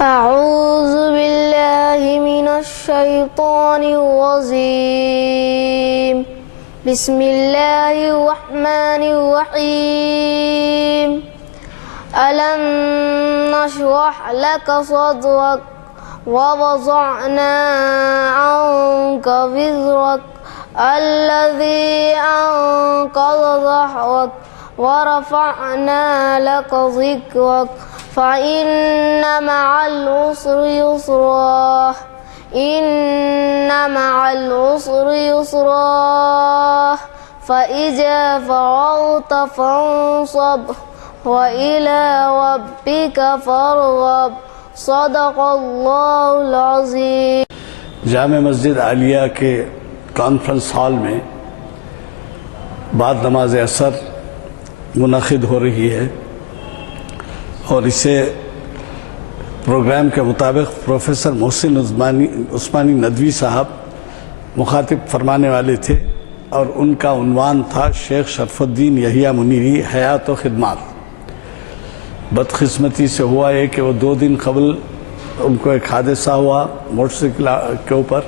أعوذ بالله من الشيطان الرجيم بسم الله الرحمن الرحيم ألم نشرح لك صدرك ووضعنا عنك وزرك الذي أنقض ظهرك ورفعنا لك ذكرك فإن مع العسر يسرا إن مع العسر يسرا فإذا فرغت فانصب وإلى ربك فارغب صدق اللہ العظیم۔ جامع مسجد عالیہ کے کانفرنس ہال میں بعد نماز عصر منعقد ہو رہی ہے اور اسے پروگرام کے مطابق پروفیسر محسن عثمانی ندوی صاحب مخاطب فرمانے والے تھے اور ان کا عنوان تھا شیخ شرف الدین یحییٰ منیری حیات و خدمات۔ بدقسمتی سے ہوا ہے کہ وہ 2 دن قبل ان کو ایک حادثہ ہوا موٹر سائیکل کے اوپر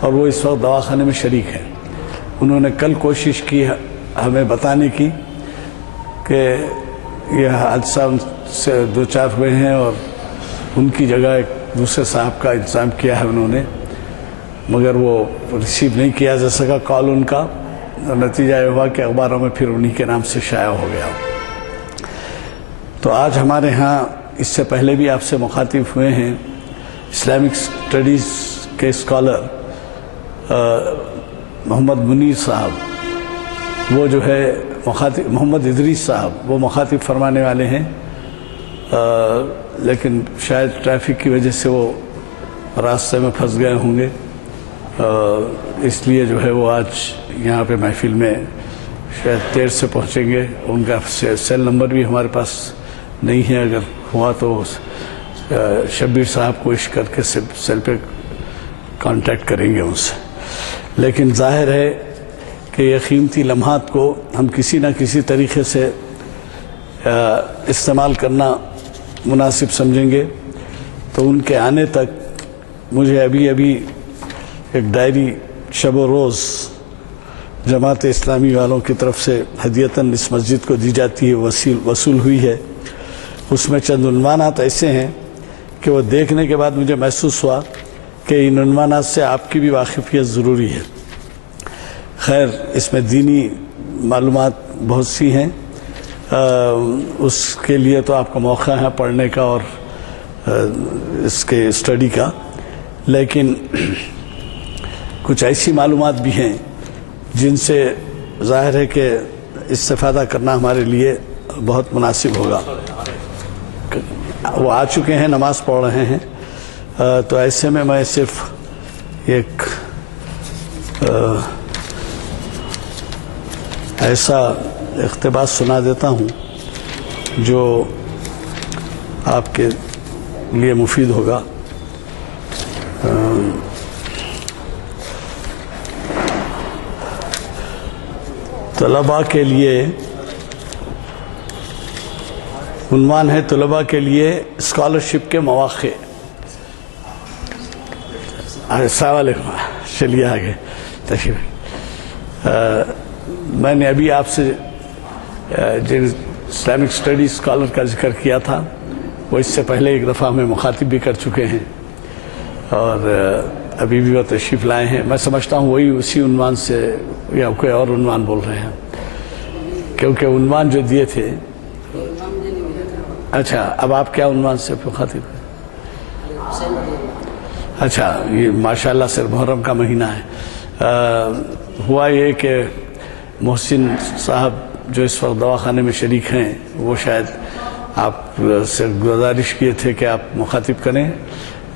اور وہ اس وقت دواخانے میں شریک ہیں۔ انہوں نے کل کوشش کی ہمیں بتانے کی کہ یہ حادثہ ان سے 2-4 ہوئے ہیں اور ان کی جگہ ایک دوسرے صاحب کا انتظام کیا ہے انہوں نے، مگر وہ ریسیو نہیں کیا جا سکا کال ان کا۔ نتیجہ یہ ہوا کہ اخباروں میں پھر انہی کے نام سے شائع ہو گیا۔ تو آج ہمارے ہاں اس سے پہلے بھی آپ سے مخاطب ہوئے ہیں اسلامک اسٹڈیز کے اسکالر محمد منیر صاحب، وہ جو ہے مخاطب محمد ادریس صاحب وہ مخاطب فرمانے والے ہیں، لیکن شاید ٹریفک کی وجہ سے وہ راستے میں پھنس گئے ہوں گے، اس لیے جو ہے وہ آج یہاں پہ محفل میں شاید دیر سے پہنچیں گے۔ ان کا سیل نمبر بھی ہمارے پاس نہیں ہے، اگر ہوا تو شبیر صاحب کوشش کر کے سیل پہ کانٹیکٹ کریں گے ان سے۔ لیکن ظاہر ہے کہ یہ قیمتی لمحات کو ہم کسی نہ کسی طریقے سے استعمال کرنا مناسب سمجھیں گے، تو ان کے آنے تک مجھے ابھی ایک ڈائری شب و روز جماعت اسلامی والوں کی طرف سے ہدیتاً اس مسجد کو دی جاتی ہے وصول ہوئی ہے۔ اس میں چند عنوانات ایسے ہیں کہ وہ دیکھنے کے بعد مجھے محسوس ہوا کہ ان عنوانات سے آپ کی بھی واقفیت ضروری ہے۔ خیر، اس میں دینی معلومات بہت سی ہیں، اس کے لیے تو آپ کا موقع ہے پڑھنے کا اور اس کے اسٹڈی کا، لیکن کچھ ایسی معلومات بھی ہیں جن سے ظاہر ہے کہ استفادہ کرنا ہمارے لیے بہت مناسب ہوگا۔ وہ آ چکے ہیں، نماز پڑھ رہے ہیں، تو ایسے میں صرف ایک ایسا اقتباس سنا دیتا ہوں جو آپ کے لیے مفید ہوگا۔ طلباء کے لیے عنوان ہے طلباء کے لیے اسکالرشپ کے مواقع۔ السلام علیکم، چلیے آگے تشریف۔ میں نے ابھی آپ سے جن اسلامک اسٹڈیز اسکالر کا ذکر کیا تھا وہ اس سے پہلے ایک دفعہ ہمیں مخاطب بھی کر چکے ہیں اور ابھی بھی وہ تشریف لائے ہیں۔ میں سمجھتا ہوں وہی اسی عنوان سے یا کوئی اور عنوان بول رہے ہیں، کیونکہ عنوان جو دیے تھے۔ اچھا، اب آپ کیا عنوان سے مخاطب ہیں؟ اچھا، یہ ماشاءاللہ صرف محرم کا مہینہ ہے۔ ہوا یہ کہ محسن صاحب جو اس وقت دواخانے میں شریک ہیں وہ شاید آپ سے گزارش کیے تھے کہ آپ مخاطب کریں،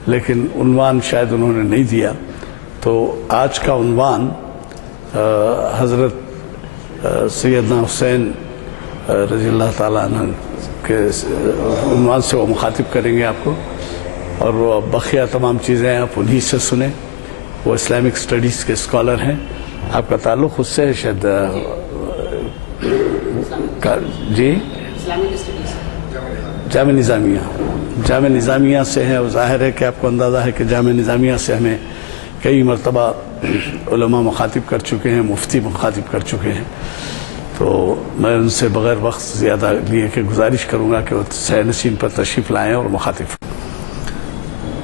لیکن عنوان شاید انہوں نے نہیں دیا۔ تو آج کا عنوان حضرت سیدنا حسین رضی اللہ تعالیٰ عنہ کے عنوان سے وہ مخاطب کریں گے آپ کو، اور وہ بقیہ تمام چیزیں آپ انہی سے سنیں۔ وہ اسلامک اسٹڈیز کے اسکالر ہیں۔ آپ کا تعلق اس سے ہے شاید؟ جی، جامع نظامیہ۔ جامع نظامیہ سے ہیں، اور ظاہر ہے کہ آپ کو اندازہ ہے کہ جامع نظامیہ سے ہمیں کئی مرتبہ علماء مخاطب کر چکے ہیں، مفتی مخاطب کر چکے ہیں، تو میں ان سے بغیر وقت زیادہ لیے کہ گزارش کروں گا کہ وہ سہ نشین پر تشریف لائیں اور مخاطب.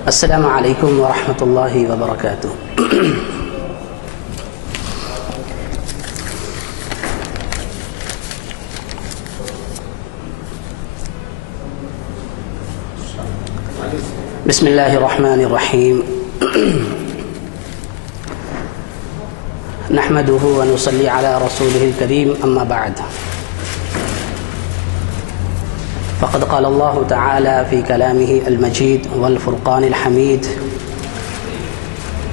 السلام علیکم ورحمۃ اللہ وبرکاتہ. بسم اللہ الرحمن الرحیم. نحمده ونصلي على رسوله الكريم اما بعد. فقد قال الله تعالى في كلامه المجيد والفرقان الحميد: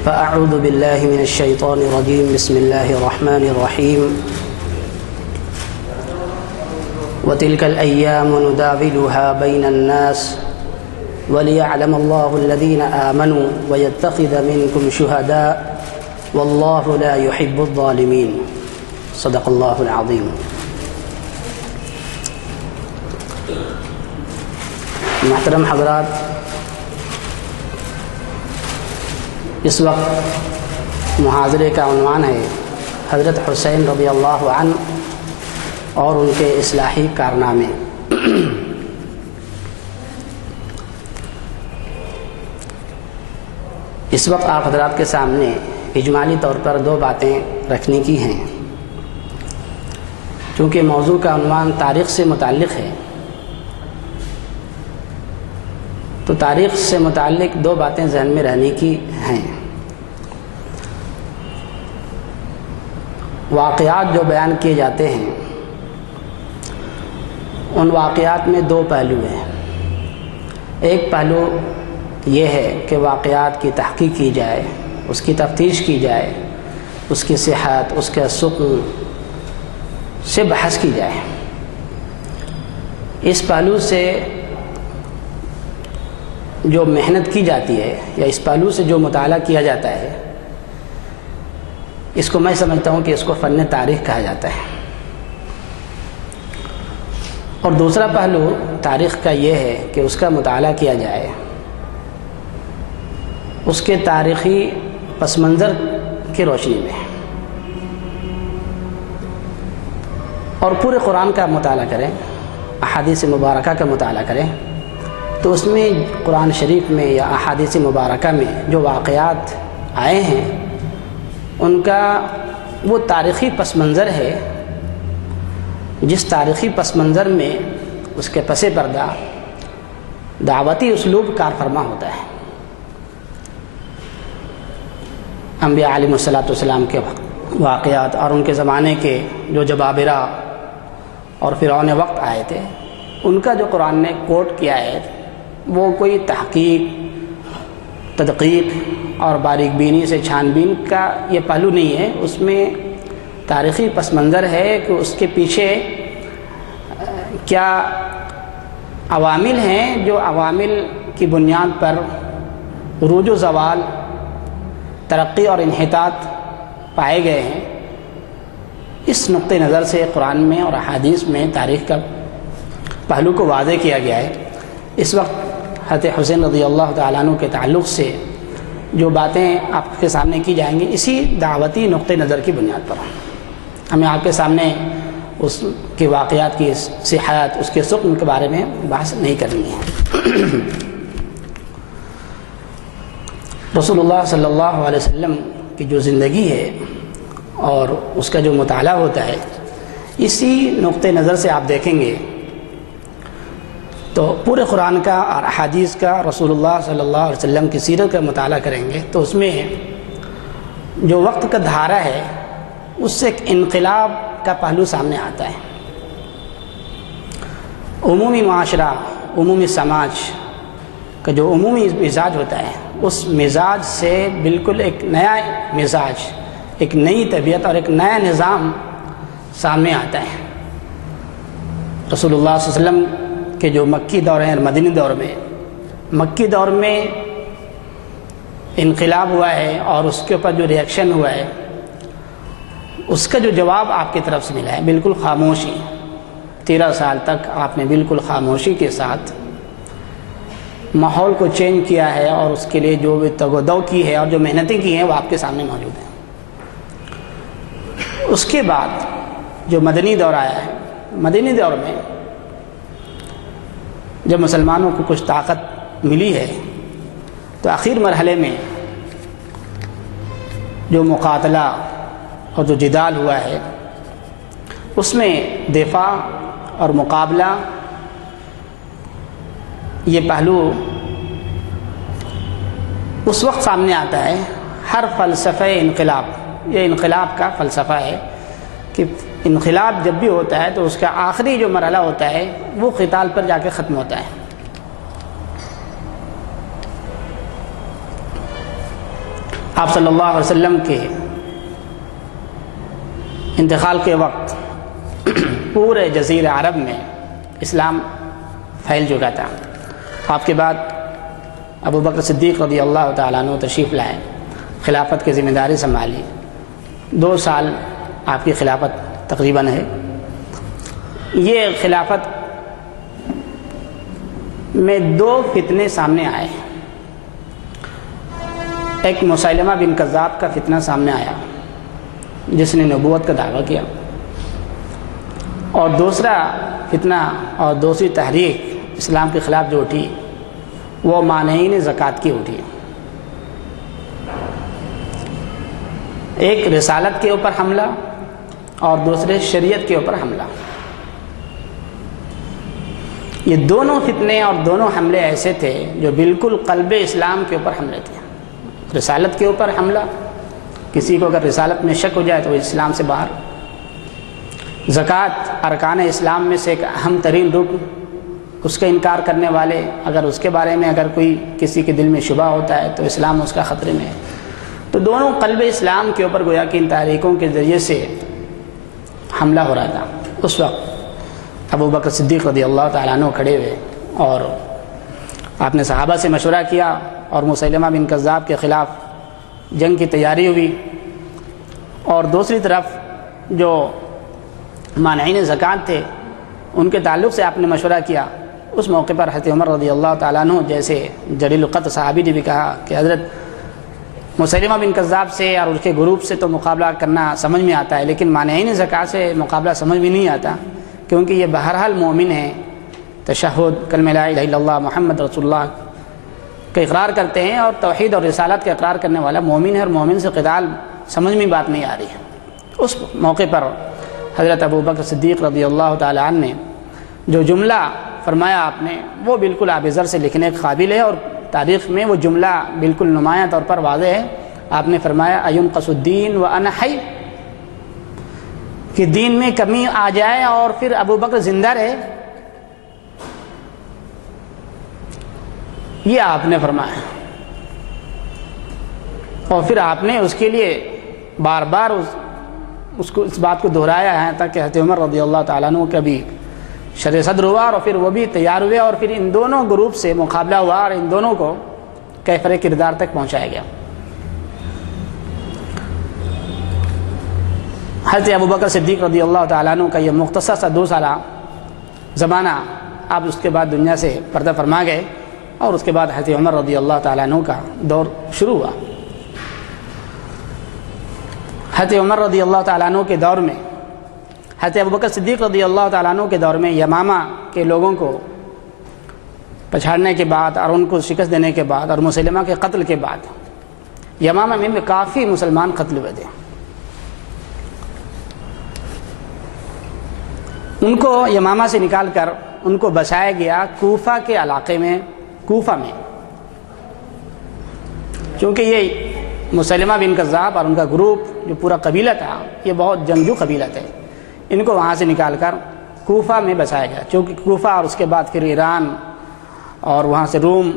فأعوذ بالله من الشيطان الرجيم بسم الله الرحمن الرحيم. وتلك الأيام نداولها بين الناس وليعلم الله الذين آمنوا ويتخذ منكم شهداء والله لا يحب الظالمين. صدق الله العظيم. محترم حضرات، اس وقت محاضرے کا عنوان ہے حضرت حسین رضی اللہ عنہ اور ان کے اصلاحی کارنامے. اس وقت آپ حضرات کے سامنے اجمالی طور پر دو باتیں رکھنے کی ہیں. چونکہ موضوع کا عنوان تاریخ سے متعلق ہے تو تاریخ سے متعلق دو باتیں ذہن میں رہنے کی ہیں. واقعات جو بیان کیے جاتے ہیں ان واقعات میں دو پہلو ہیں. ایک پہلو یہ ہے کہ واقعات کی تحقیق کی جائے، اس کی تفتیش کی جائے، اس کی صحت، اس کے سقم سے بحث کی جائے. اس پہلو سے جو محنت کی جاتی ہے یا اس پہلو سے جو مطالعہ کیا جاتا ہے اس کو میں سمجھتا ہوں کہ اس کو فن تاریخ کہا جاتا ہے. اور دوسرا پہلو تاریخ کا یہ ہے کہ اس کا مطالعہ کیا جائے، اس کے تاریخی پس منظر کی روشنی میں، اور پورے قرآن کا مطالعہ کریں، احادیث مبارکہ کا مطالعہ کریں تو اس میں قرآن شریف میں یا احادیث مبارکہ میں جو واقعات آئے ہیں ان کا وہ تاریخی پس منظر ہے جس تاریخی پس منظر میں اس کے پس پردہ دعوتی اسلوب کار فرما ہوتا ہے. انبیاء علیہ السلام کے واقعات اور ان کے زمانے کے جو جبابرہ اور فرعون وقت آئے تھے ان کا جو قرآن نے کوٹ کیا ہے وہ کوئی تحقیق، تدقیق اور باریک بینی سے چھان بین کا یہ پہلو نہیں ہے. اس میں تاریخی پس منظر ہے کہ اس کے پیچھے کیا عوامل ہیں جو عوامل کی بنیاد پر عروج و زوال، ترقی اور انحطاط پائے گئے ہیں. اس نقطۂ نظر سے قرآن میں اور احادیث میں تاریخ کا پہلو کو واضح کیا گیا ہے. اس وقت حضرت حسین رضی اللہ تعالیٰ عنہ کے تعلق سے جو باتیں آپ کے سامنے کی جائیں گی اسی دعوتی نقطۂ نظر کی بنیاد پر ہمیں آپ کے سامنے اس کے واقعات کی صحت، اس کے سقم کے بارے میں بحث نہیں کرنی ہے. رسول اللہ صلی اللہ علیہ وسلم کی جو زندگی ہے اور اس کا جو مطالعہ ہوتا ہے اسی نقطۂ نظر سے آپ دیکھیں گے تو پورے قرآن کا اور احادیث کا، رسول اللہ صلی اللہ علیہ وسلم کی سیرت کا مطالعہ کریں گے تو اس میں جو وقت کا دھارا ہے اس سے ایک انقلاب کا پہلو سامنے آتا ہے. عمومی معاشرہ، عمومی سماج کا جو عمومی مزاج ہوتا ہے اس مزاج سے بالکل ایک نیا مزاج، ایک نئی طبیعت اور ایک نیا نظام سامنے آتا ہے. رسول اللہ صلی اللہ علیہ وسلم کے جو مکی دور ہیں اور مدنی دور میں، مکی دور میں انقلاب ہوا ہے اور اس کے اوپر جو ریئیکشن ہوا ہے اس کا جو جواب آپ کی طرف سے ملا ہے بالکل خاموشی. 13 سال تک آپ نے بالکل خاموشی کے ساتھ ماحول کو چینج کیا ہے اور اس کے لیے جو بھی تگ و دو کی ہے اور جو محنتیں کی ہیں وہ آپ کے سامنے موجود ہیں۔ اس کے بعد جو مدنی دور آیا ہے، مدنی دور میں جب مسلمانوں کو کچھ طاقت ملی ہے تو آخر مرحلے میں جو مقاتلہ اور جو جدال ہوا ہے اس میں دفاع اور مقابلہ یہ پہلو اس وقت سامنے آتا ہے ہر فلسفہ انقلاب، یہ انقلاب کا فلسفہ ہے کہ انقلاب جب بھی ہوتا ہے تو اس کا آخری جو مرحلہ ہوتا ہے وہ قتال پر جا کے ختم ہوتا ہے۔ آپ صلی اللہ علیہ وسلم کے انتقال کے وقت پورے جزیرہ عرب میں اسلام پھیل چکا تھا۔ آپ کے بعد ابو بکر صدیق رضی اللہ تعالیٰ عنہ تشریف لائے، خلافت کی ذمہ داری سنبھالی، 2 سال آپ کی خلافت تقریباً ہے۔ یہ خلافت میں 2 فتنے سامنے آئے، ایک مسیلمہ بن کذاب کا فتنہ سامنے آیا جس نے نبوت کا دعویٰ کیا، اور دوسرا فتنہ اور دوسری تحریک اسلام کے خلاف جو اٹھی وہ مانعین زکوٰۃ کی اٹھی۔ ایک رسالت کے اوپر حملہ اور دوسرے شریعت کے اوپر حملہ۔ یہ دونوں فتنے اور دونوں حملے ایسے تھے جو بالکل قلب اسلام کے اوپر حملے تھے۔ رسالت کے اوپر حملہ، کسی کو اگر رسالت میں شک ہو جائے تو وہ اسلام سے باہر۔ زکوٰۃ ارکان اسلام میں سے ایک اہم ترین رکن، اس کا انکار کرنے والے اگر اس کے بارے میں اگر کوئی کسی کے دل میں شبہ ہوتا ہے تو اسلام اس کا خطرے میں ہے۔ تو دونوں قلب اسلام کے اوپر گویا کہ ان تحریکوں کے ذریعے سے حملہ ہو رہا تھا۔ اس وقت ابو بکر صدیق رضی اللہ تعالیٰ عنہ کھڑے ہوئے اور آپ نے صحابہ سے مشورہ کیا اور مسیلمہ بن کذاب کے خلاف جنگ کی تیاری ہوئی، اور دوسری طرف جو مانعین زکوٰۃ تھے ان کے تعلق سے آپ نے مشورہ کیا۔ اس موقع پر حضرت عمر رضی اللہ تعالیٰ عنہ جیسے جلیل القدر صحابی نے بھی کہا کہ حضرت مسیلمہ بن کذاب سے اور اس کے گروپ سے تو مقابلہ کرنا سمجھ میں آتا ہے، لیکن مانعین زکوٰۃ سے مقابلہ سمجھ میں نہیں آتا، کیونکہ یہ بہرحال مومن ہیں، تشہد کلمہ لا الہ الا اللہ محمد رسول اللہ کا اقرار کرتے ہیں اور توحید اور رسالت کا اقرار کرنے والا مومن ہے، اور مومن سے قتال سمجھ میں بات نہیں آ رہی ہے۔ اس موقع پر حضرت ابو بکر صدیق رضی اللہ تعالیٰ عنہ نے جو جملہ فرمایا آپ نے وہ بالکل آبزر سے لکھنے کے قابل ہے، اور تاریخ میں وہ جملہ بالکل نمایاں طور پر واضح ہے۔ آپ نے فرمایا اَيُنْقَصُ الدِّينُ وَأَنَا حَيٌّ، کہ دین میں کمی آ جائے اور پھر ابو بکر زندہ رہے، یہ آپ نے فرمایا، اور پھر آپ نے اس کے لیے بار بار اس بات کو دہرایا ہے تاکہ حضرت عمر رضی اللہ تعالیٰ عنہ کا بھی شرح صدر ہوا اور پھر وہ بھی تیار ہوئے، اور پھر ان دونوں گروپ سے مقابلہ ہوا اور ان دونوں کو کیفر کردار تک پہنچایا گیا۔ حضرت ابو بکر صدیق رضی اللہ تعالیٰ عنہ کا یہ مختصر سا 2 سالہ زمانہ، آپ اس کے بعد دنیا سے پردہ فرما گئے، اور اس کے بعد حضرت عمر رضی اللہ تعالیٰ عنہ کا دور شروع ہوا۔ حضرت عمر رضی اللہ تعالیٰ عنہ کے دور میں، حضرت ابوبکر صدیق رضی اللہ تعالیٰ عنہ کے دور میں یمامہ کے لوگوں کو پچھاڑنے کے بعد اور ان کو شکست دینے کے بعد اور مسیلمہ کے قتل کے بعد یمامہ میں کافی مسلمان قتل ہوئے تھے۔ ان کو یمامہ سے نکال کر ان کو بسایا گیا کوفہ کے علاقے میں، کوفہ میں، چونکہ یہ مسیلمہ بن کذاب اور ان کا گروپ جو پورا قبیلہ تھا یہ بہت جنگجو قبیلہ تھے، ان کو وہاں سے نکال کر کوفہ میں بسایا گیا، چونکہ کوفہ اور اس کے بعد پھر ایران اور وہاں سے روم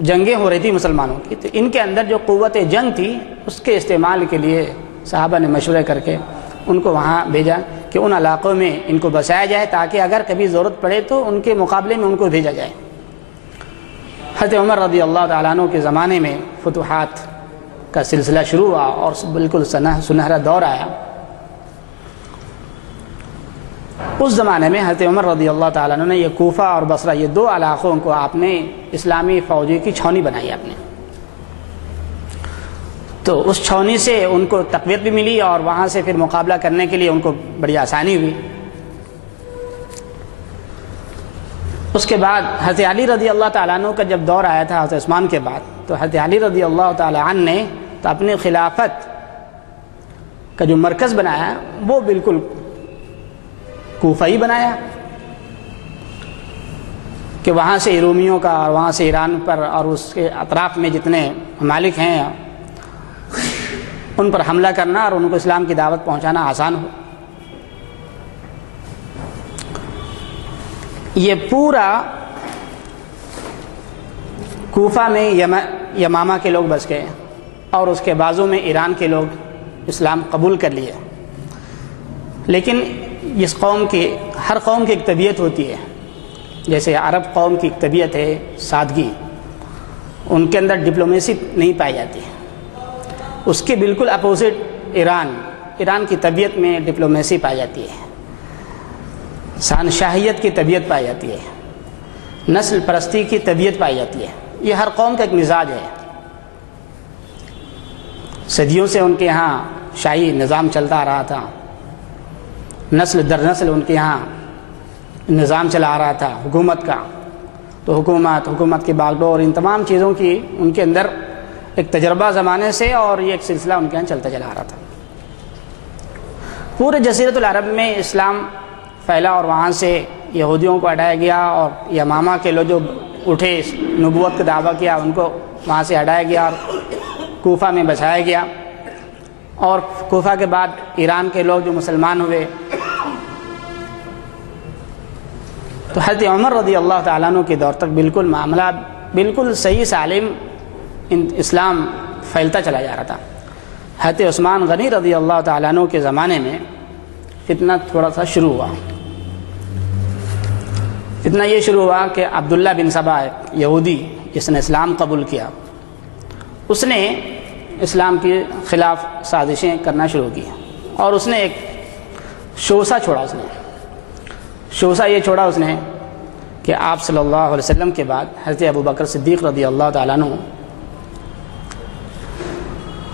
جنگیں ہو رہی تھی مسلمانوں کی، تو ان کے اندر جو قوت جنگ تھی اس کے استعمال کے لیے صحابہ نے مشورے کر کے ان کو وہاں بھیجا کہ ان علاقوں میں ان کو بسایا جائے تاکہ اگر کبھی ضرورت پڑے تو ان کے مقابلے میں ان کو بھیجا جائے۔ حضرت عمر رضی اللہ تعالیٰ عنہ کے زمانے میں فتوحات کا سلسلہ شروع ہوا اور بالکل سنہرا دور آیا۔ اس زمانے میں حضرت عمر رضی اللہ تعالیٰ عنہ نے یہ کوفہ اور بصرہ یہ دو علاقوں کو آپ نے اسلامی فوجی کی چھاونی بنائی آپ نے. تو اس چھاونی سے ان کو تقویت بھی ملی اور وہاں سے پھر مقابلہ کرنے کے لیے ان کو بڑی آسانی ہوئی. اس کے بعد حضرت علی رضی اللہ تعالیٰ عنہ کا جب دور آیا تھا حضرت عثمان کے بعد، تو حضرت علی رضی اللہ تعالیٰ عنہ نے تو اپنی خلافت کا جو مرکز بنایا وہ بالکل کوفہ ہی بنایا، کہ وہاں سے رومیوں کا اور وہاں سے ایران پر اور اس کے اطراف میں جتنے ممالک ہیں ان پر حملہ کرنا اور ان کو اسلام کی دعوت پہنچانا آسان ہو. یہ پورا کوفہ میں یمامہ کے لوگ بس گئے اور اس کے بازو میں ایران کے لوگ اسلام قبول کر لیے. لیکن اس قوم کی ہر قوم کی ایک طبیعت ہوتی ہے، جیسے عرب قوم کی ایک طبیعت ہے سادگی، ان کے اندر ڈپلومیسی نہیں پائی جاتی. اس کے بالکل اپوزٹ ایران کی طبیعت میں ڈپلومیسی پائی جاتی ہے، شاہیت کی طبیعت پائی جاتی ہے، نسل پرستی کی طبیعت پائی جاتی ہے. یہ ہر قوم کا ایک مزاج ہے. صدیوں سے ان کے ہاں شاہی نظام چلتا آ رہا تھا، نسل در نسل ان کے ہاں نظام چلا آ رہا تھا حکومت کا. تو حکومت کی باغ ڈور ان تمام چیزوں کی ان کے اندر ایک تجربہ زمانے سے اور یہ ایک سلسلہ ان کے یہاں چلتا چلا آ رہا تھا. پورے جزیرۃ العرب میں اسلام پھیلا اور وہاں سے یہودیوں کو ہٹایا گیا، اور یمامہ کے لوگ جو اٹھے نبوت کا دعویٰ کیا ان کو وہاں سے ہٹایا گیا اور کوفہ میں بچایا گیا. اور کوفہ کے بعد ایران کے لوگ جو مسلمان ہوئے، تو حضرت عمر رضی اللہ تعالیٰ عنہ کے دور تک بالکل معاملہ بالکل صحیح سالم اسلام پھیلتا چلا جا رہا تھا. حضرت عثمان غنی رضی اللہ تعالیٰ عنہ کے زمانے میں فتنہ تھوڑا سا شروع ہوا. فتنہ یہ شروع ہوا کہ عبداللہ بن سبا یہودی جس نے اسلام قبول کیا، اس نے اسلام کے خلاف سازشیں کرنا شروع کی اور اس نے ایک شوسہ چھوڑا. شوسہ یہ چھوڑا اس نے کہ آپ صلی اللہ علیہ وسلم کے بعد حضرت ابو بکر صدیق رضی اللہ تعالیٰ عنہ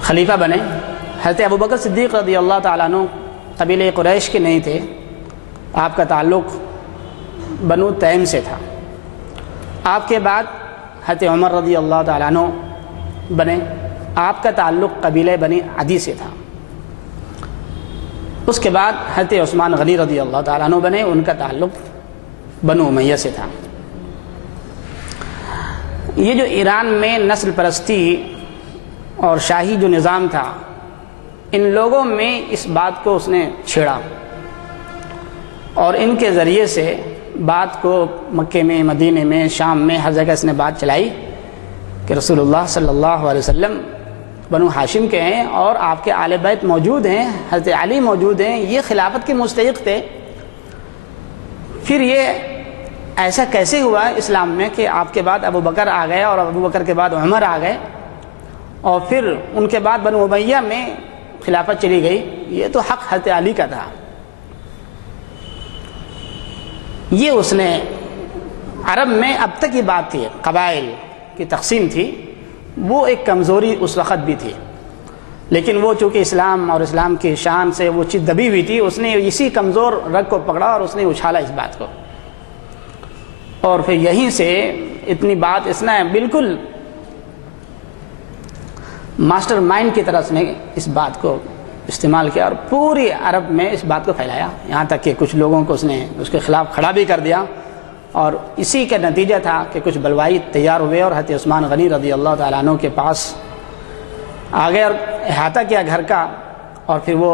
خلیفہ بنے. حضرت ابو بکر صدیق رضی اللہ تعالیٰ عنہ قبیلہ قریش کے نہیں تھے، آپ کا تعلق بنو تیم سے تھا. آپ کے بعد حضرت عمر رضی اللہ تعالیٰ عنہ بنے، آپ کا تعلق قبیلہ بنی عدی سے تھا. اس کے بعد حضرت عثمان غنی رضی اللہ تعالیٰ عنہ بنے، ان کا تعلق بنو امیہ سے تھا. یہ جو ایران میں نسل پرستی اور شاہی جو نظام تھا، ان لوگوں میں اس بات کو اس نے چھیڑا اور ان کے ذریعے سے بات کو مکے میں، مدینے میں، شام میں ہر جگہ اس نے بات چلائی کہ رسول اللہ صلی اللہ علیہ وسلم بنو ہاشم کے ہیں اور آپ کے آل بیت موجود ہیں، حضرت علی موجود ہیں، یہ خلافت کے مستحق تھے. پھر یہ ایسا کیسے ہوا اسلام میں کہ آپ کے بعد ابو بکر آ گئے اور ابو بکر کے بعد عمر آ گئے اور پھر ان کے بعد بنو امیہ میں خلافت چلی گئی؟ یہ تو حق حضرت علی کا تھا. یہ اس نے عرب میں اب تک یہ بات تھی، قبائل کی تقسیم تھی، وہ ایک کمزوری اس وقت بھی تھی، لیکن وہ چونکہ اسلام اور اسلام کی شان سے وہ چیز دبی ہوئی تھی، اس نے اسی کمزور رگ کو پکڑا اور اس نے اچھالا اس بات کو، اور پھر یہیں سے اتنی بات اس نے بالکل ماسٹر مائنڈ کی طرح سے اس بات کو استعمال کیا اور پوری عرب میں اس بات کو پھیلایا، یہاں تک کہ کچھ لوگوں کو اس نے اس کے خلاف کھڑا بھی کر دیا. اور اسی کا نتیجہ تھا کہ کچھ بلوائی تیار ہوئے اور حضرت عثمان غنی رضی اللہ تعالیٰ عنہ کے پاس آ گئے اور احاطہ کیا گھر کا، اور پھر وہ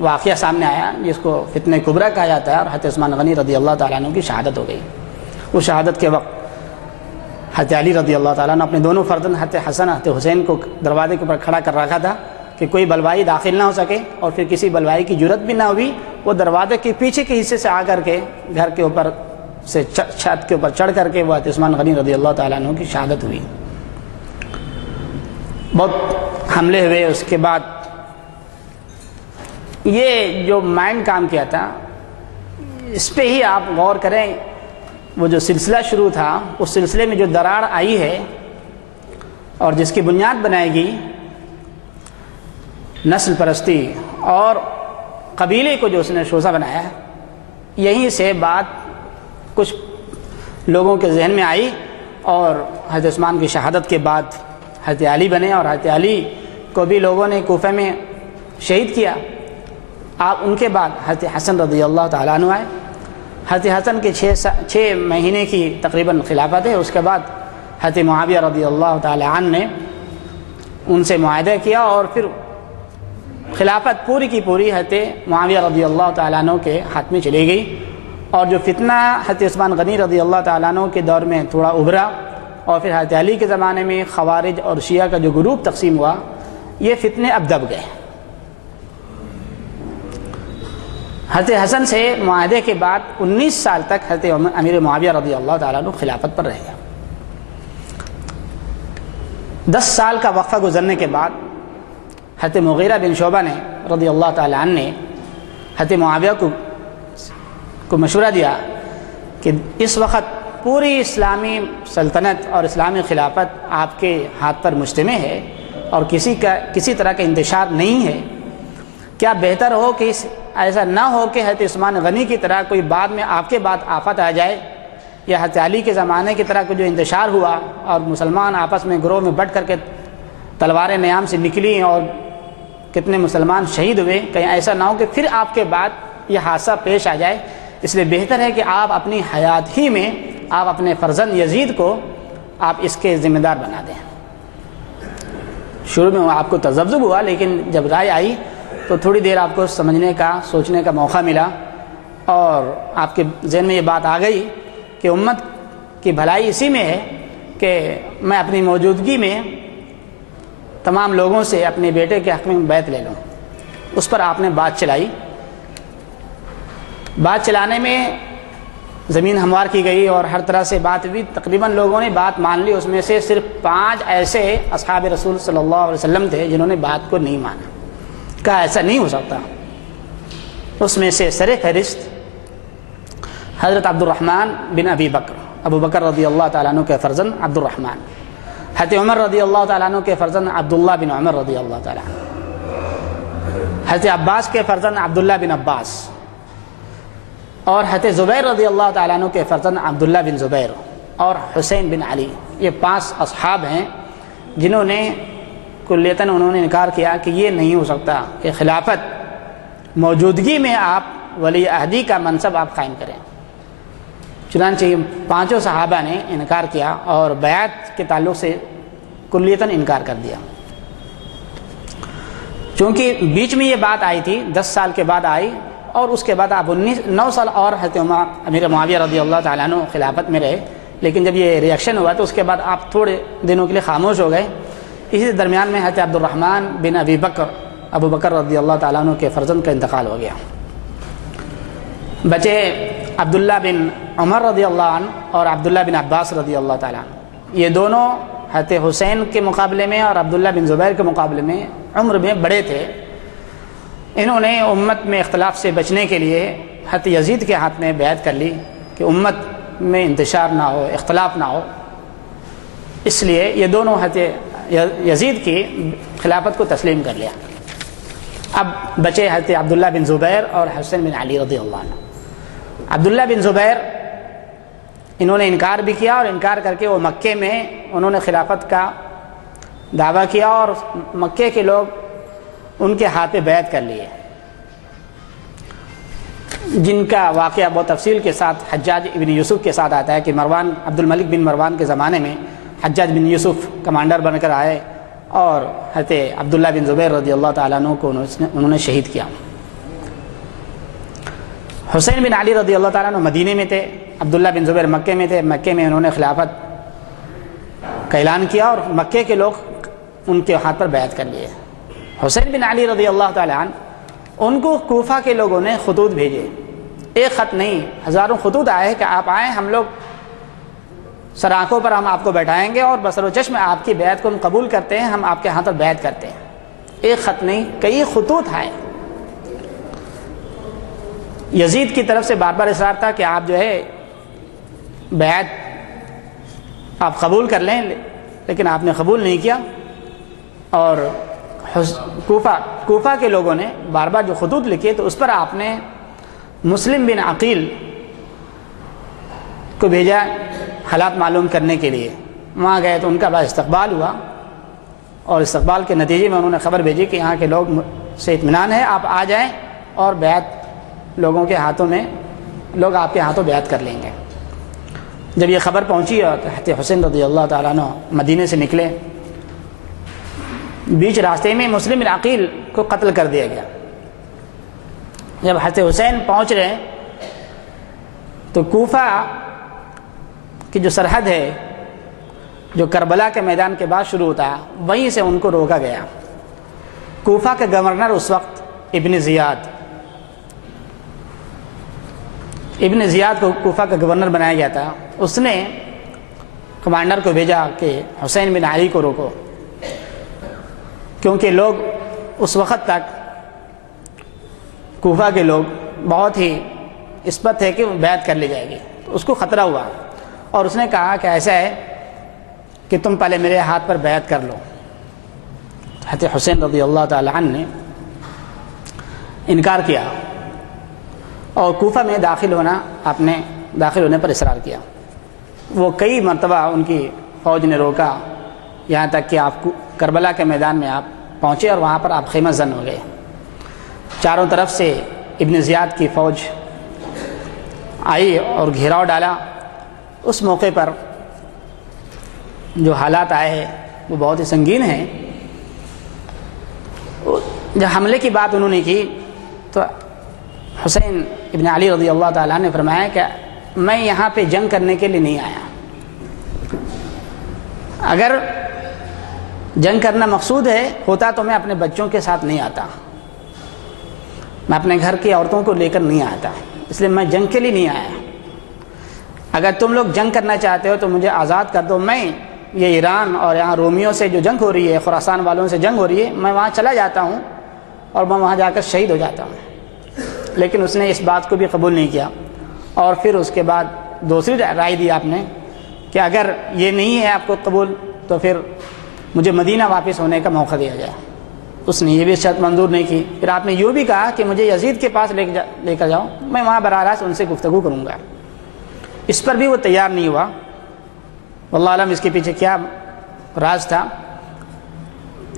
واقعہ سامنے آیا جس کو فتنہ کبریٰ کہا جاتا ہے، اور حضرت عثمان غنی رضی اللہ تعالیٰ عنہ کی شہادت ہو گئی. اس شہادت کے وقت حضرت علی رضی اللہ تعالیٰ عنہ اپنے دونوں فرزند حضرت حسن حضرت حسین کو دروازے کے اوپر کھڑا کر رکھا تھا کہ کوئی بلوائی داخل نہ ہو سکے، اور پھر کسی بلوائی کی جرت بھی نہ ہوئی. وہ دروازے کے پیچھے کے حصے سے آ کر کے گھر کے اوپر سے چھت کے اوپر چڑھ کر کے وہ حضرت عثمان غنی رضی اللہ تعالیٰ عنہ کی شہادت ہوئی. بہت حملے ہوئے. اس کے بعد یہ جو مائنڈ کام کیا تھا، اس پہ ہی آپ غور کریں، وہ جو سلسلہ شروع تھا اس سلسلے میں جو دراڑ آئی ہے اور جس کی بنیاد بنائے گی نسل پرستی اور قبیلے کو جو اس نے شوزہ بنایا، یہیں سے بات کچھ لوگوں کے ذہن میں آئی اور حضرت عثمان کی شہادت کے بعد حضرت علی بنے اور حضرت علی کو بھی لوگوں نے کوفہ میں شہید کیا۔ آپ ان کے بعد حضرت حسن رضی اللہ تعالیٰ عنہ آئے۔ حضرت حسن کے 6 مہینے کی تقریباً خلافت ہے، اس کے بعد حضرت معاویہ رضی اللہ تعالیٰ عنہ نے ان سے معاہدہ کیا اور پھر خلافت پوری کی پوری حضرت معاویہ رضی اللہ تعالیٰ عنہ کے ہاتھ میں چلی گئی، اور جو فتنہ حضرت عثمان غنی رضی اللہ تعالیٰ عنہ کے دور میں تھوڑا ابھرا اور پھر حضرت علی کے زمانے میں خوارج اور شیعہ کا جو گروپ تقسیم ہوا، یہ فتنے اب دب گئے۔ حضرت حسن سے معاہدے کے بعد 19 سال تک حضرت امیر معاویہ رضی اللہ تعالیٰ عنہ خلافت پر رہے۔ 10 سال کا وقفہ گزرنے کے بعد حضرت مغیرہ بن شعبہ نے رضی اللہ تعالیٰ عنہ نے حضرت معاویہ کو مشورہ دیا کہ اس وقت پوری اسلامی سلطنت اور اسلامی خلافت آپ کے ہاتھ پر مجتمع ہے اور کسی طرح کا انتشار نہیں ہے، کیا بہتر ہو کہ ایسا نہ ہو کہ حضرت عثمان غنی کی طرح کوئی بعد میں آپ کے بعد آفت آ جائے، یا حضرت علی کے زمانے کی طرح جو انتشار ہوا اور مسلمان آپس میں گروہ میں بٹ کر کے تلواریں نیام سے نکلی اور کتنے مسلمان شہید ہوئے، کہیں ایسا نہ ہو کہ پھر آپ کے بعد یہ حادثہ پیش آ جائے۔ اس لیے بہتر ہے کہ آپ اپنی حیات ہی میں آپ اپنے فرزند یزید کو آپ اس کے ذمہ دار بنا دیں۔ شروع میں آپ کو تذبذب ہوا، لیکن جب رائے آئی تو تھوڑی دیر آپ کو سمجھنے کا سوچنے کا موقع ملا اور آپ کے ذہن میں یہ بات آ گئی کہ امت کی بھلائی اسی میں ہے کہ میں اپنی موجودگی میں تمام لوگوں سے اپنے بیٹے کے حق میں بیعت لے لوں۔ اس پر آپ نے بات چلائی۔ بات چلانے میں زمین ہموار کی گئی اور ہر طرح سے بات ہوئی، تقریباً لوگوں نے بات مان لی۔ اس میں سے صرف 5 ایسے اصحاب رسول صلی اللہ علیہ وسلم تھے جنہوں نے بات کو نہیں مانا، کہا ایسا نہیں ہو سکتا۔ اس میں سے سر فہرست حضرت عبد الرحمن بن ابو بکر رضی اللہ تعالیٰ عنہ کے فرزند عبد الرحمن، حضرت عمر رضی اللہ تعالیٰ عنہ کے فرزند عبداللہ بن عمر رضی اللہ تعالیٰ عنہ، حضرت عباس کے فرزند عبداللہ بن عباس، اور حضرت زبیر رضی اللہ تعالیٰ عنہ کے فرزند عبداللہ بن زبیر، اور حسین بن علی۔ یہ 5 اصحاب ہیں جنہوں نے کلیتاً انہوں نے انکار کیا کہ یہ نہیں ہو سکتا کہ خلافت موجودگی میں آپ ولی عہدی کا منصب آپ قائم کریں۔ چنانچہ 5 صحابہ نے انکار کیا اور بیعت کے تعلق سے کلیتاً انکار کر دیا۔ چونکہ بیچ میں یہ بات آئی تھی، 10 سال کے بعد آئی، اور اس کے بعد آپ 9 سال اور حضرت امیر معاویہ رضی اللہ تعالیٰ عنہ خلافت میں رہے، لیکن جب یہ ریئیکشن ہوا تو اس کے بعد آپ تھوڑے دنوں کے لیے خاموش ہو گئے۔ اسی درمیان میں حضرت عبد الرحمن بن ابو بکر رضی اللہ تعالیٰ عنہ کے فرزند کا انتقال ہو گیا۔ بچے عبداللہ بن عمر رضی اللہ عنہ اور عبداللہ بن عباس رضی اللہ تعالیٰ عنہ۔ یہ دونوں حضرت حسین کے مقابلے میں اور عبداللہ بن زبیر کے مقابلے میں عمر میں بڑے تھے۔ انہوں نے امت میں اختلاف سے بچنے کے لیے حضرت یزید کے ہاتھ میں بیعت کر لی کہ امت میں انتشار نہ ہو، اختلاف نہ ہو، اس لیے یہ دونوں حضرت یزید کی خلافت کو تسلیم کر لیا۔ اب بچے حضرت عبداللہ بن زبیر اور حسین بن علی رضی اللہ عنہ۔ عبداللہ بن زبیر انہوں نے انکار بھی کیا، اور انکار کر کے وہ مکے میں انہوں نے خلافت کا دعویٰ کیا اور مکے کے لوگ ان کے ہاتھ پہ بیعت کر لیے، جن کا واقعہ بہت تفصیل کے ساتھ حجاج بن یوسف کے ساتھ آتا ہے کہ مروان عبد الملک بن مروان کے زمانے میں حجاج بن یوسف کمانڈر بن کر آئے اور حضرت عبداللہ بن زبیر رضی اللہ تعالیٰ عنہ کو انہوں نے شہید کیا۔ حسین بن علی رضی اللہ تعالیٰ عنہ مدینے میں تھے، عبداللہ بن زبیر مکے میں تھے۔ مکے میں انہوں نے خلافت کا اعلان کیا اور مکے کے لوگ ان کے ہاتھ پر بیعت کر لیے۔ حسین بن علی رضی اللہ تعالیٰ عنہ، ان کو کوفہ کے لوگوں نے خطوط بھیجے، ایک خط نہیں ہزاروں خطوط آئے کہ آپ آئیں، ہم لوگ سر آنکھوں پر ہم آپ کو بیٹھائیں گے اور بصر و چشم آپ کی بیعت کو ہم قبول کرتے ہیں، ہم آپ کے ہاتھ پر بیعت کرتے ہیں۔ ایک خط نہیں، کئی خطوط آئے۔ یزید کی طرف سے بار بار اصرار تھا کہ آپ جو ہے بیعت آپ قبول کر لیں، لیکن آپ نے قبول نہیں کیا، اور کوفہ کے لوگوں نے بار بار جو خطوط لکھے تو اس پر آپ نے مسلم بن عقیل کو بھیجا حالات معلوم کرنے کے لیے۔ وہاں گئے تو ان کا بڑا استقبال ہوا، اور استقبال کے نتیجے میں انہوں نے خبر بھیجی کہ یہاں کے لوگ سے اطمینان ہے، آپ آ جائیں اور بیعت لوگوں کے ہاتھوں میں، لوگ آپ کے ہاتھوں بیعت کر لیں گے۔ جب یہ خبر پہنچی اور حضرت حسین رضی اللہ تعالیٰ عنہ مدینے سے نکلے، بیچ راستے میں مسلم بن عقیل کو قتل کر دیا گیا۔ جب حضرت حسین پہنچ رہے تو کوفہ کی جو سرحد ہے، جو کربلا کے میدان کے بعد شروع ہوتا ہے، وہیں سے ان کو روکا گیا۔ کوفہ کا گورنر اس وقت ابن زیاد کو کوفہ کا گورنر بنایا گیا تھا۔ اس نے کمانڈر کو بھیجا کہ حسین بن علی کو روکو، کیونکہ لوگ اس وقت تک کوفہ کے لوگ بہت ہی اس پر تھے کہ بیعت کر لی جائے گی، تو اس کو خطرہ ہوا، اور اس نے کہا کہ ایسا ہے کہ تم پہلے میرے ہاتھ پر بیعت کر لو۔ حضرت حسین رضی اللہ تعالی عنہ نے انکار کیا اور کوفہ میں داخل ہونے پر اصرار کیا۔ وہ کئی مرتبہ ان کی فوج نے روکا، یہاں تک کہ آپ کربلا کے میدان میں آپ پہنچے اور وہاں پر آپ خیمہ زن ہو گئے۔ چاروں طرف سے ابن زیاد کی فوج آئی اور گھیراؤ ڈالا۔ اس موقع پر جو حالات آئے ہیں وہ بہت ہی سنگین ہیں۔ جب حملے کی بات انہوں نے کی تو حسین ابن علی رضی اللہ تعالیٰ نے فرمایا کہ میں یہاں پہ جنگ کرنے کے لیے نہیں آیا، اگر جنگ کرنا مقصود ہوتا تو میں اپنے بچوں کے ساتھ نہیں آتا، میں اپنے گھر کی عورتوں کو لے کر نہیں آتا، اس لیے میں جنگ کے لیے نہیں آیا۔ اگر تم لوگ جنگ کرنا چاہتے ہو تو مجھے آزاد کر دو، میں یہ ایران اور یہاں رومیوں سے جو جنگ ہو رہی ہے، خراسان والوں سے جنگ ہو رہی ہے، میں وہاں چلا جاتا ہوں اور میں وہاں جا کر شہید ہو جاتا ہوں۔ لیکن اس نے اس بات کو بھی قبول نہیں کیا، اور پھر اس کے بعد دوسری رائے دی آپ نے کہ اگر یہ نہیں ہے آپ کو قبول تو پھر مجھے مدینہ واپس ہونے کا موقع دیا جائے۔ اس نے یہ بھی شرط منظور نہیں کی۔ پھر آپ نے یہ بھی کہا کہ مجھے یزید کے پاس لے کر جاؤ، میں وہاں براہ راست ان سے گفتگو کروں گا۔ اس پر بھی وہ تیار نہیں ہوا۔ واللہ عالم اس کے پیچھے کیا راز تھا۔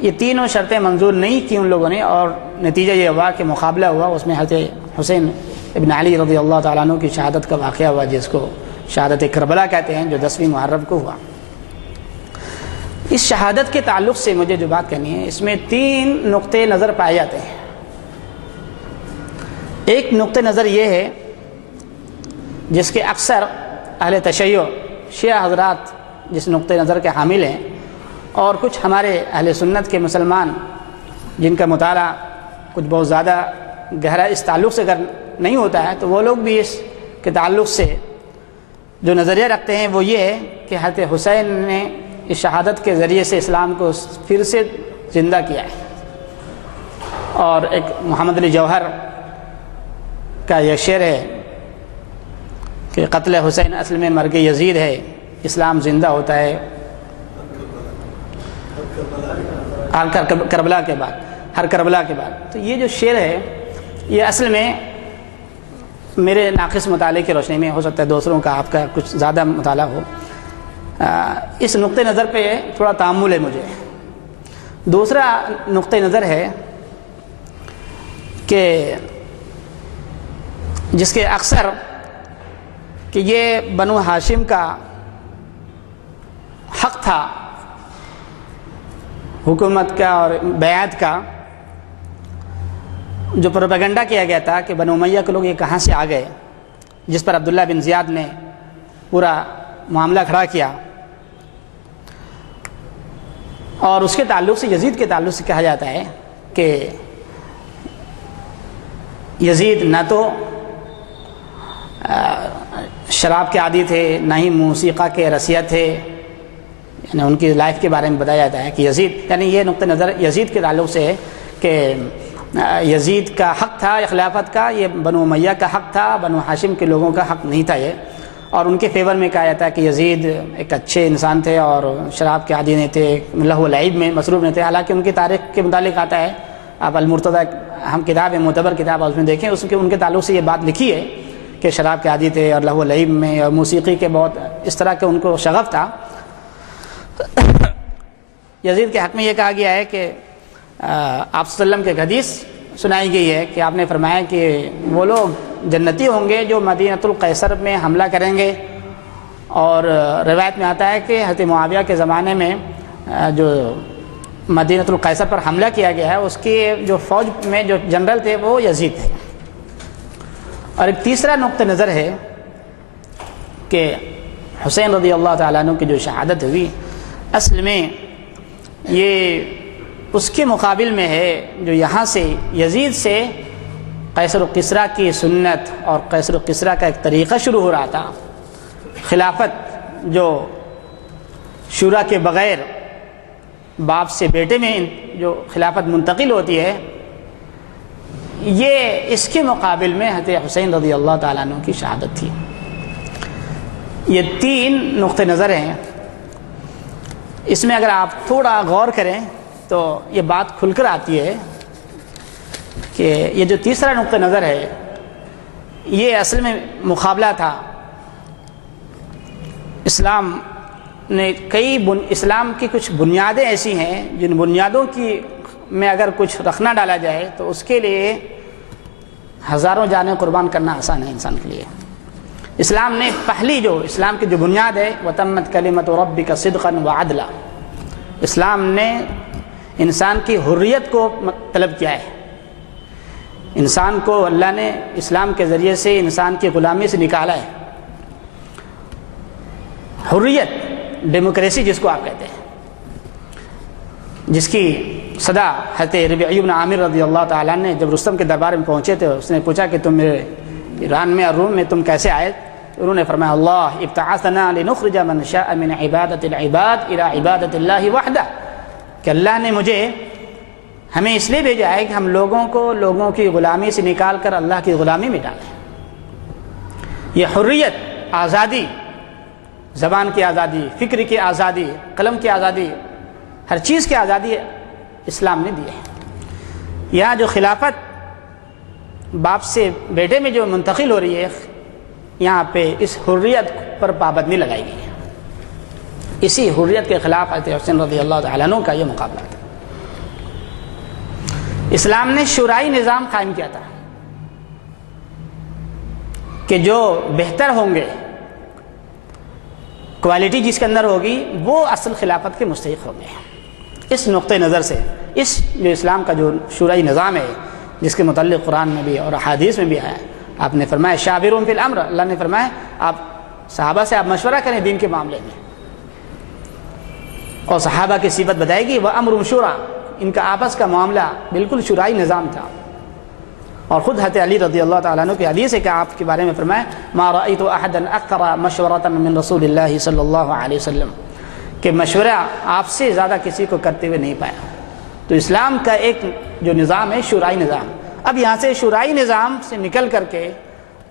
یہ تینوں شرطیں منظور نہیں کی ان لوگوں نے، اور نتیجہ یہ ہوا کہ مقابلہ ہوا، اس میں حضرت حسین ابن علی رضی اللہ تعالیٰ عنہ کی شہادت کا واقعہ ہوا، جس کو شہادت کربلا کہتے ہیں، جو 10ویں محرم کو ہوا۔ اس شہادت کے تعلق سے مجھے جو بات کرنی ہے، اس میں 3 نقطے نظر پائے جاتے ہیں۔ ایک نقطہ نظر یہ ہے جس کے اکثر اہل تشیع شیعہ حضرات جس نقطہ نظر کے حامل ہیں، اور کچھ ہمارے اہل سنت کے مسلمان جن کا مطالعہ کچھ بہت زیادہ گہرا اس تعلق سے اگر نہیں ہوتا ہے، تو وہ لوگ بھی اس کے تعلق سے جو نظریہ رکھتے ہیں وہ یہ ہے کہ حضرت حسین نے اس شہادت کے ذریعے سے اسلام کو پھر سے زندہ کیا ہے۔ اور ایک محمد علی جوہر کا یہ شعر ہے کہ قتل حسین اصل میں مرگ یزید ہے، اسلام زندہ ہوتا ہے کربلا کے بعد، ہر کربلا کے بعد۔ تو یہ جو شعر ہے یہ اصل میں میرے ناقص مطالعے کی روشنی میں، ہو سکتا ہے دوسروں کا آپ کا کچھ زیادہ مطالعہ ہو، اس نقطۂ نظر پہ تھوڑا تأمل ہے مجھے۔ دوسرا نقطۂ نظر ہے کہ جس کے اکثر کہ یہ بنو ہاشم کا حق تھا حکومت کا اور بیعت کا، جو پروپیگنڈا کیا گیا تھا کہ بنو امیہ کے لوگ یہ کہاں سے آ گئے، جس پر عبداللہ بن زیاد نے پورا معاملہ کھڑا کیا، اور اس کے تعلق سے یزید کے تعلق سے کہا جاتا ہے کہ یزید نہ تو شراب کے عادی تھے، نہ ہی موسیقی کے رسیہ تھے، یعنی ان کی لائف کے بارے میں بتایا جاتا ہے کہ یزید، یعنی یہ نقطہ نظر یزید کے تعلق سے ہے کہ یزید کا حق تھا خلافت کا، یہ بنو امیہ کا حق تھا، بنو ہاشم کے لوگوں کا حق نہیں تھا یہ. اور ان کے فیور میں کہا جاتا ہے کہ یزید ایک اچھے انسان تھے اور شراب کے عادی نہیں تھے، لہو و لعب میں مصروف نہیں تھے. حالانکہ ان کی تاریخ کے متعلق آتا ہے، آپ المرتضیٰ ہم کتاب ہے، معتبر کتاب، اس میں دیکھیں اس کے ان کے تعلق سے یہ بات لکھی ہے کہ شراب کے عادی تھے اور لہو و لعب میں اور موسیقی کے بہت اس طرح کے ان کو شغف تھا. یزید کے حق میں یہ کہا گیا ہے کہ آپ صلی اللہ علیہ وسلم کے حدیث سنائی گئی ہے کہ آپ نے فرمایا کہ وہ لوگ جنتی ہوں گے جو مدینۃ القیصر میں حملہ کریں گے. اور روایت میں آتا ہے کہ حضرت معاویہ کے زمانے میں جو مدینۃ القیصر پر حملہ کیا گیا ہے اس کی جو فوج میں جو جنرل تھے وہ یزید تھے. اور ایک تیسرا نقطہ نظر ہے کہ حسین رضی اللہ تعالیٰ عنہ کی جو شہادت ہوئی اصل میں یہ اس کے مقابل میں ہے جو یہاں سے یزید سے قیصر و کسریٰ کی سنت اور قیصر و کسریٰ کا ایک طریقہ شروع ہو رہا تھا. خلافت جو شورا کے بغیر باپ سے بیٹے میں جو خلافت منتقل ہوتی ہے، یہ اس کے مقابل میں حضرت حسین رضی اللہ تعالیٰ عنہ کی شہادت تھی. یہ تین نقطہ نظر ہیں. اس میں اگر آپ تھوڑا غور کریں تو یہ بات کھل کر آتی ہے کہ یہ جو تیسرا نقطہ نظر ہے یہ اصل میں مقابلہ تھا. اسلام نے اسلام کی کچھ بنیادیں ایسی ہیں جن بنیادوں کی میں اگر کچھ رکھنا ڈالا جائے تو اس کے لیے ہزاروں جانیں قربان کرنا آسان ہے انسان کے لیے. اسلام نے پہلی جو اسلام کی جو بنیاد ہے وَتَمَّتْ كَلِمَةُ رَبِّكَ صِدْقًا وَعَدْلًا، اسلام نے انسان کی حریت کو طلب کیا ہے. انسان کو اللہ نے اسلام کے ذریعے سے انسان کی غلامی سے نکالا ہے. حریت، ڈیموکریسی جس کو آپ کہتے ہیں، جس کی صدا حضرت ربیعی بن عامر رضی اللہ تعالیٰ نے جب رستم کے دربار میں پہنچے تھے اس نے پوچھا کہ تم میرے ایران میں اور روم میں تم کیسے آئے؟ انہوں نے فرمایا اللہ ابتعثنا لنخرج من شاء من عبادت العباد الى عبادت اللہ وحدہ، کہ اللہ نے ہمیں اس لیے بھیجا ہے کہ ہم لوگوں کی غلامی سے نکال کر اللہ کی غلامی میں ڈالیں. یہ حریت، آزادی، زبان کی آزادی، فکر کی آزادی، قلم کی آزادی، ہر چیز کی آزادی اسلام نے دی ہے. یہاں جو خلافت باپ سے بیٹے میں جو منتقل ہو رہی ہے یہاں پہ اس حریت پر پابندی لگائی گئی ہے. اسی حریت کے خلاف حضرت حسین رضی اللہ تعالیٰ عنہ کا یہ مقابلہ تھا. اسلام نے شورائی نظام قائم کیا تھا کہ جو بہتر ہوں گے، کوالٹی جس کے اندر ہوگی وہ اصل خلافت کے مستحق ہوں گے. اس نقطۂ نظر سے اس جو اسلام کا جو شورائی نظام ہے جس کے متعلق قرآن میں بھی اور احادیث میں بھی ہے، آپ نے فرمایا شاورون فی الامر، اللہ نے فرمایا آپ صحابہ سے آپ مشورہ کریں دین کے معاملے میں. اور صحابہ کی صفت بتائے گی وَأَمْرٌ شُورَىٰ، ان کا آپس کا معاملہ بالکل شورائی نظام تھا. اور خود حضرت علی رضی اللہ تعالیٰ عنہ کی حدیث ہے کہ آپ کے بارے میں فرمایا مَا رَأَيْتُ أَحَدًا أَكْثَرَ مَشْوَرَةً مِّن رَسُولِ اللَّهِ صلی اللہ علیہ وسلم، کہ مشورہ آپ سے زیادہ کسی کو کرتے ہوئے نہیں پایا. تو اسلام کا ایک جو نظام ہے شورائی نظام. اب یہاں سے شورائی نظام سے نکل کر کے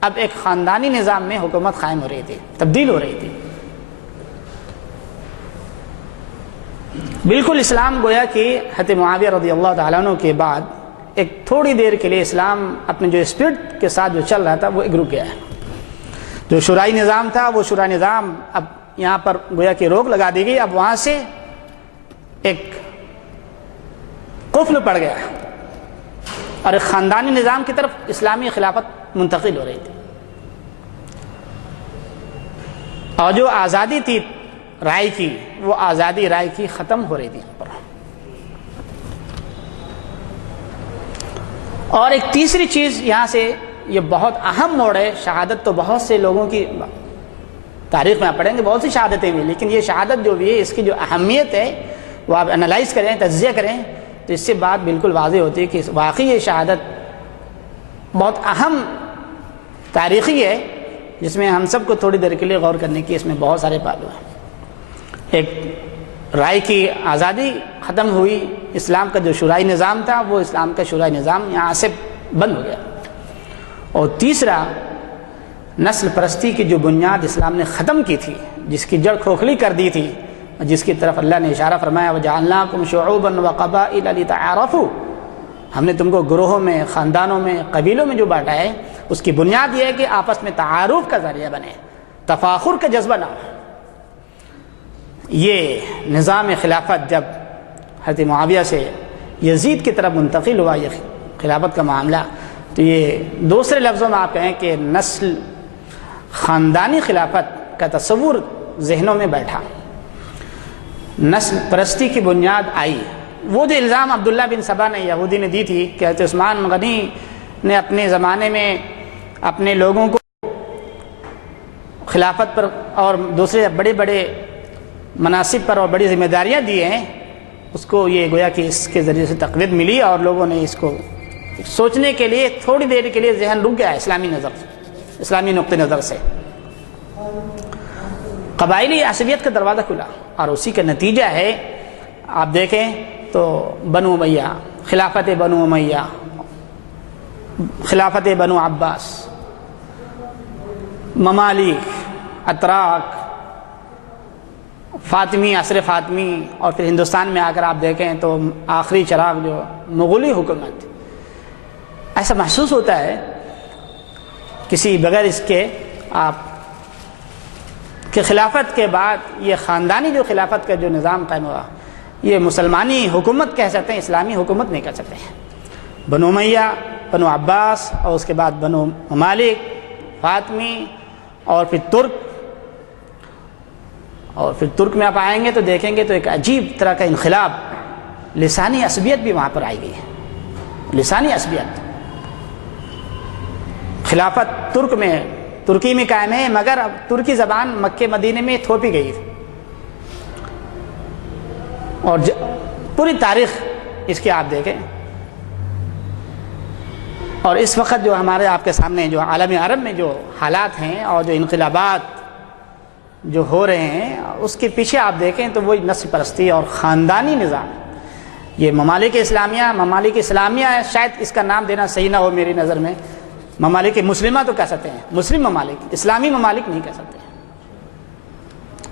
اب ایک خاندانی نظام میں حکومت قائم ہو رہی تھی، تبدیل ہو رہی تھی. بالکل اسلام گویا کہ حضرت معاویہ رضی اللہ تعالیٰ عنہ کے بعد ایک تھوڑی دیر کے لیے اسلام اپنے جو اسپرٹ کے ساتھ جو چل رہا تھا وہ ایک رک گیا ہے. جو شورائی نظام تھا وہ شورائی نظام اب یہاں پر گویا کہ روک لگا دی گئی. اب وہاں سے ایک قفل پڑ گیا اور ایک خاندانی نظام کی طرف اسلامی خلافت منتقل ہو رہی تھی. اور جو آزادی تھی رائے کی، وہ آزادی رائے کی ختم ہو رہی تھی. اور ایک تیسری چیز یہاں سے یہ بہت اہم موڑ ہے. شہادت تو بہت سے لوگوں کی تاریخ میں آپ پڑھیں گے بہت سی شہادتیں ہوئی، لیکن یہ شہادت جو بھی ہے اس کی جو اہمیت ہے وہ آپ انالائز کریں، تجزیہ کریں تو اس سے بات بالکل واضح ہوتی ہے کہ واقعی یہ شہادت بہت اہم تاریخی ہے جس میں ہم سب کو تھوڑی دیر کے لیے غور کرنے کی اس میں بہت سارے پہلو ہیں. ایک رائے کی آزادی ختم ہوئی، اسلام کا جو شورائی نظام تھا وہ اسلام کا شورائی نظام یہاں سے بند ہو گیا۔ اور تیسرا، نسل پرستی کی جو بنیاد اسلام نے ختم کی تھی، جس کی جڑ کھوکھلی کر دی تھی، جس کی طرف اللہ نے اشارہ فرمایا وَجَعَلْنَاكُمْ شُعُوبًا وَقَبَائِلَ لِتَعَارَفُوا، ہم نے تم کو گروہوں میں، خاندانوں میں، قبیلوں میں جو بانٹا ہے، اس کی بنیاد یہ ہے کہ آپس میں تعارف کا ذریعہ بنے، تفاخر کا جذبہ نہ ہو۔ یہ نظام خلافت جب حضرت معاویہ سے یزید کی طرف منتقل ہوا، یہ خلافت کا معاملہ، تو یہ دوسرے لفظوں میں آپ کہیں کہ نسل خاندانی خلافت کا تصور ذہنوں میں بیٹھا، نسل پرستی کی بنیاد آئی۔ وہ جو الزام عبداللہ بن سبا نے یہودی نے دی تھی کہ حضرت عثمان غنی نے اپنے زمانے میں اپنے لوگوں کو خلافت پر اور دوسرے بڑے بڑے مناصب پر اور بڑی ذمہ داریاں دی ہیں، اس کو یہ گویا کہ اس کے ذریعے سے تقویت ملی اور لوگوں نے اس کو سوچنے کے لیے تھوڑی دیر کے لیے ذہن رک گیا اسلامی نقطہ نظر سے۔ قبائلی عصبیت کا دروازہ کھلا اور اسی کا نتیجہ ہے، آپ دیکھیں تو بنو امیہ، خلافت بنو امیہ، خلافت بنو عباس، ممالک، اتراک، فاطمی، عصر فاطمی، اور پھر ہندوستان میں آ کر آپ دیکھیں تو آخری چراغ جو مغلی حکومت، ایسا محسوس ہوتا ہے کسی بغیر اس کے آپ کہ خلافت کے بعد یہ خاندانی جو خلافت کا جو نظام قائم ہوا، یہ مسلمانی حکومت کہہ سکتے ہیں، اسلامی حکومت نہیں کہہ سکتے ہیں۔ بنو امیہ، بنو عباس، اور اس کے بعد بنو ممالک، فاطمی، اور پھر ترک، اور پھر ترک میں آپ آئیں گے تو دیکھیں گے تو ایک عجیب طرح کا انقلاب، لسانی عصبیت بھی وہاں پر آئی گئی ہے، لسانی عصبیت۔ خلافت ترکی میں قائم ہے، مگر اب ترکی زبان مکہ مدینے میں تھوپی گئی تھی، اور پوری تاریخ اس کی آپ دیکھیں۔ اور اس وقت جو ہمارے آپ کے سامنے جو عالم عرب میں جو حالات ہیں اور جو انقلابات جو ہو رہے ہیں، اس کے پیچھے آپ دیکھیں تو وہی نسل پرستی اور خاندانی نظام۔ یہ ممالک اسلامیہ ہے، شاید اس کا نام دینا صحیح نہ ہو میری نظر میں، ممالک مسلمہ تو کہہ سکتے ہیں، مسلم ممالک، اسلامی ممالک نہیں کہہ سکتے،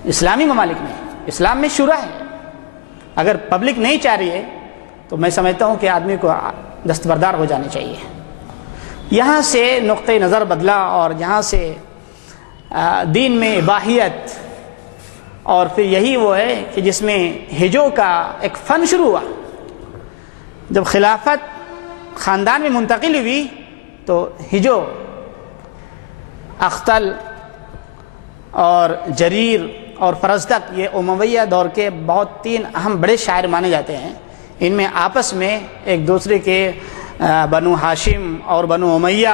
اسلامی ممالک نہیں۔ اسلام میں شورا ہے، اگر پبلک نہیں چاہ رہی ہے تو میں سمجھتا ہوں کہ آدمی کو دستبردار ہو جانی چاہیے۔ یہاں سے نقطۂ نظر بدلا اور یہاں سے دین میں اباحیت، اور پھر یہی وہ ہے کہ جس میں ہجو کا ایک فن شروع ہوا۔ جب خلافت خاندان میں منتقل ہوئی تو ہجو، اختل اور جریر اور فرزدق، یہ امویہ دور کے بہت تین اہم بڑے شاعر مانے جاتے ہیں۔ ان میں آپس میں ایک دوسرے کے بنو ہاشم اور بنو امیہ،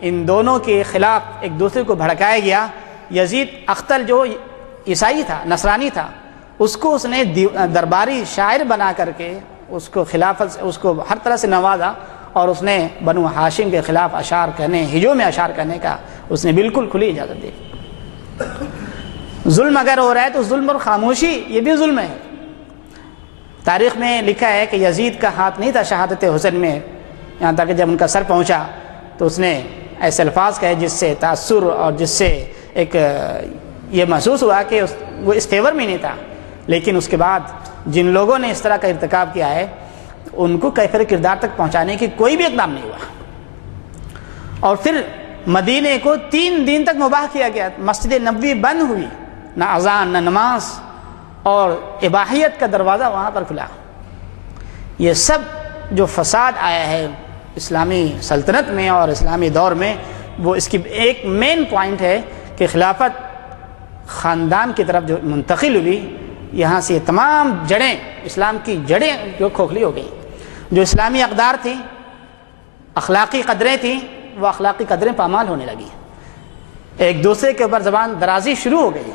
ان دونوں کے خلاف ایک دوسرے کو بھڑکایا گیا۔ یزید اختل جو عیسائی تھا، نصرانی تھا، اس کو اس نے درباری شاعر بنا کر کے اس کو خلافت، اس کو ہر طرح سے نوازا، اور اس نے بنو ہاشم کے خلاف اشعار کہنے، ہجو میں اشعار کرنے کا اس نے بالکل کھلی اجازت دی۔ ظلم اگر ہو رہا ہے تو ظلم اور خاموشی یہ بھی ظلم ہے۔ تاریخ میں لکھا ہے کہ یزید کا ہاتھ نہیں تھا شہادت حسین میں، یہاں تک کہ جب ان کا سر پہنچا تو اس نے ایسے الفاظ کہے جس سے تاثر اور جس سے ایک یہ محسوس ہوا کہ وہ اس فیور میں نہیں تھا، لیکن اس کے بعد جن لوگوں نے اس طرح کا ارتکاب کیا ہے ان کو کیفر کردار تک پہنچانے کی کوئی بھی اقدام نہیں ہوا۔ اور پھر مدینے کو 3 دن تک مباح کیا گیا، مسجد نبوی بند ہوئی، نہ اذان نہ نماز، اور اباحیت کا دروازہ وہاں پر کھلا۔ یہ سب جو فساد آیا ہے اسلامی سلطنت میں اور اسلامی دور میں، وہ اس کی ایک مین پوائنٹ ہے کہ خلافت خاندان کی طرف جو منتقل ہوئی، یہاں سے تمام جڑیں، اسلام کی جڑیں جو کھوکھلی ہو گئی۔ جو اسلامی اقدار تھیں، اخلاقی قدریں تھیں، وہ اخلاقی قدریں پامال ہونے لگی، ایک دوسرے کے اوپر زبان درازی شروع ہو گئی۔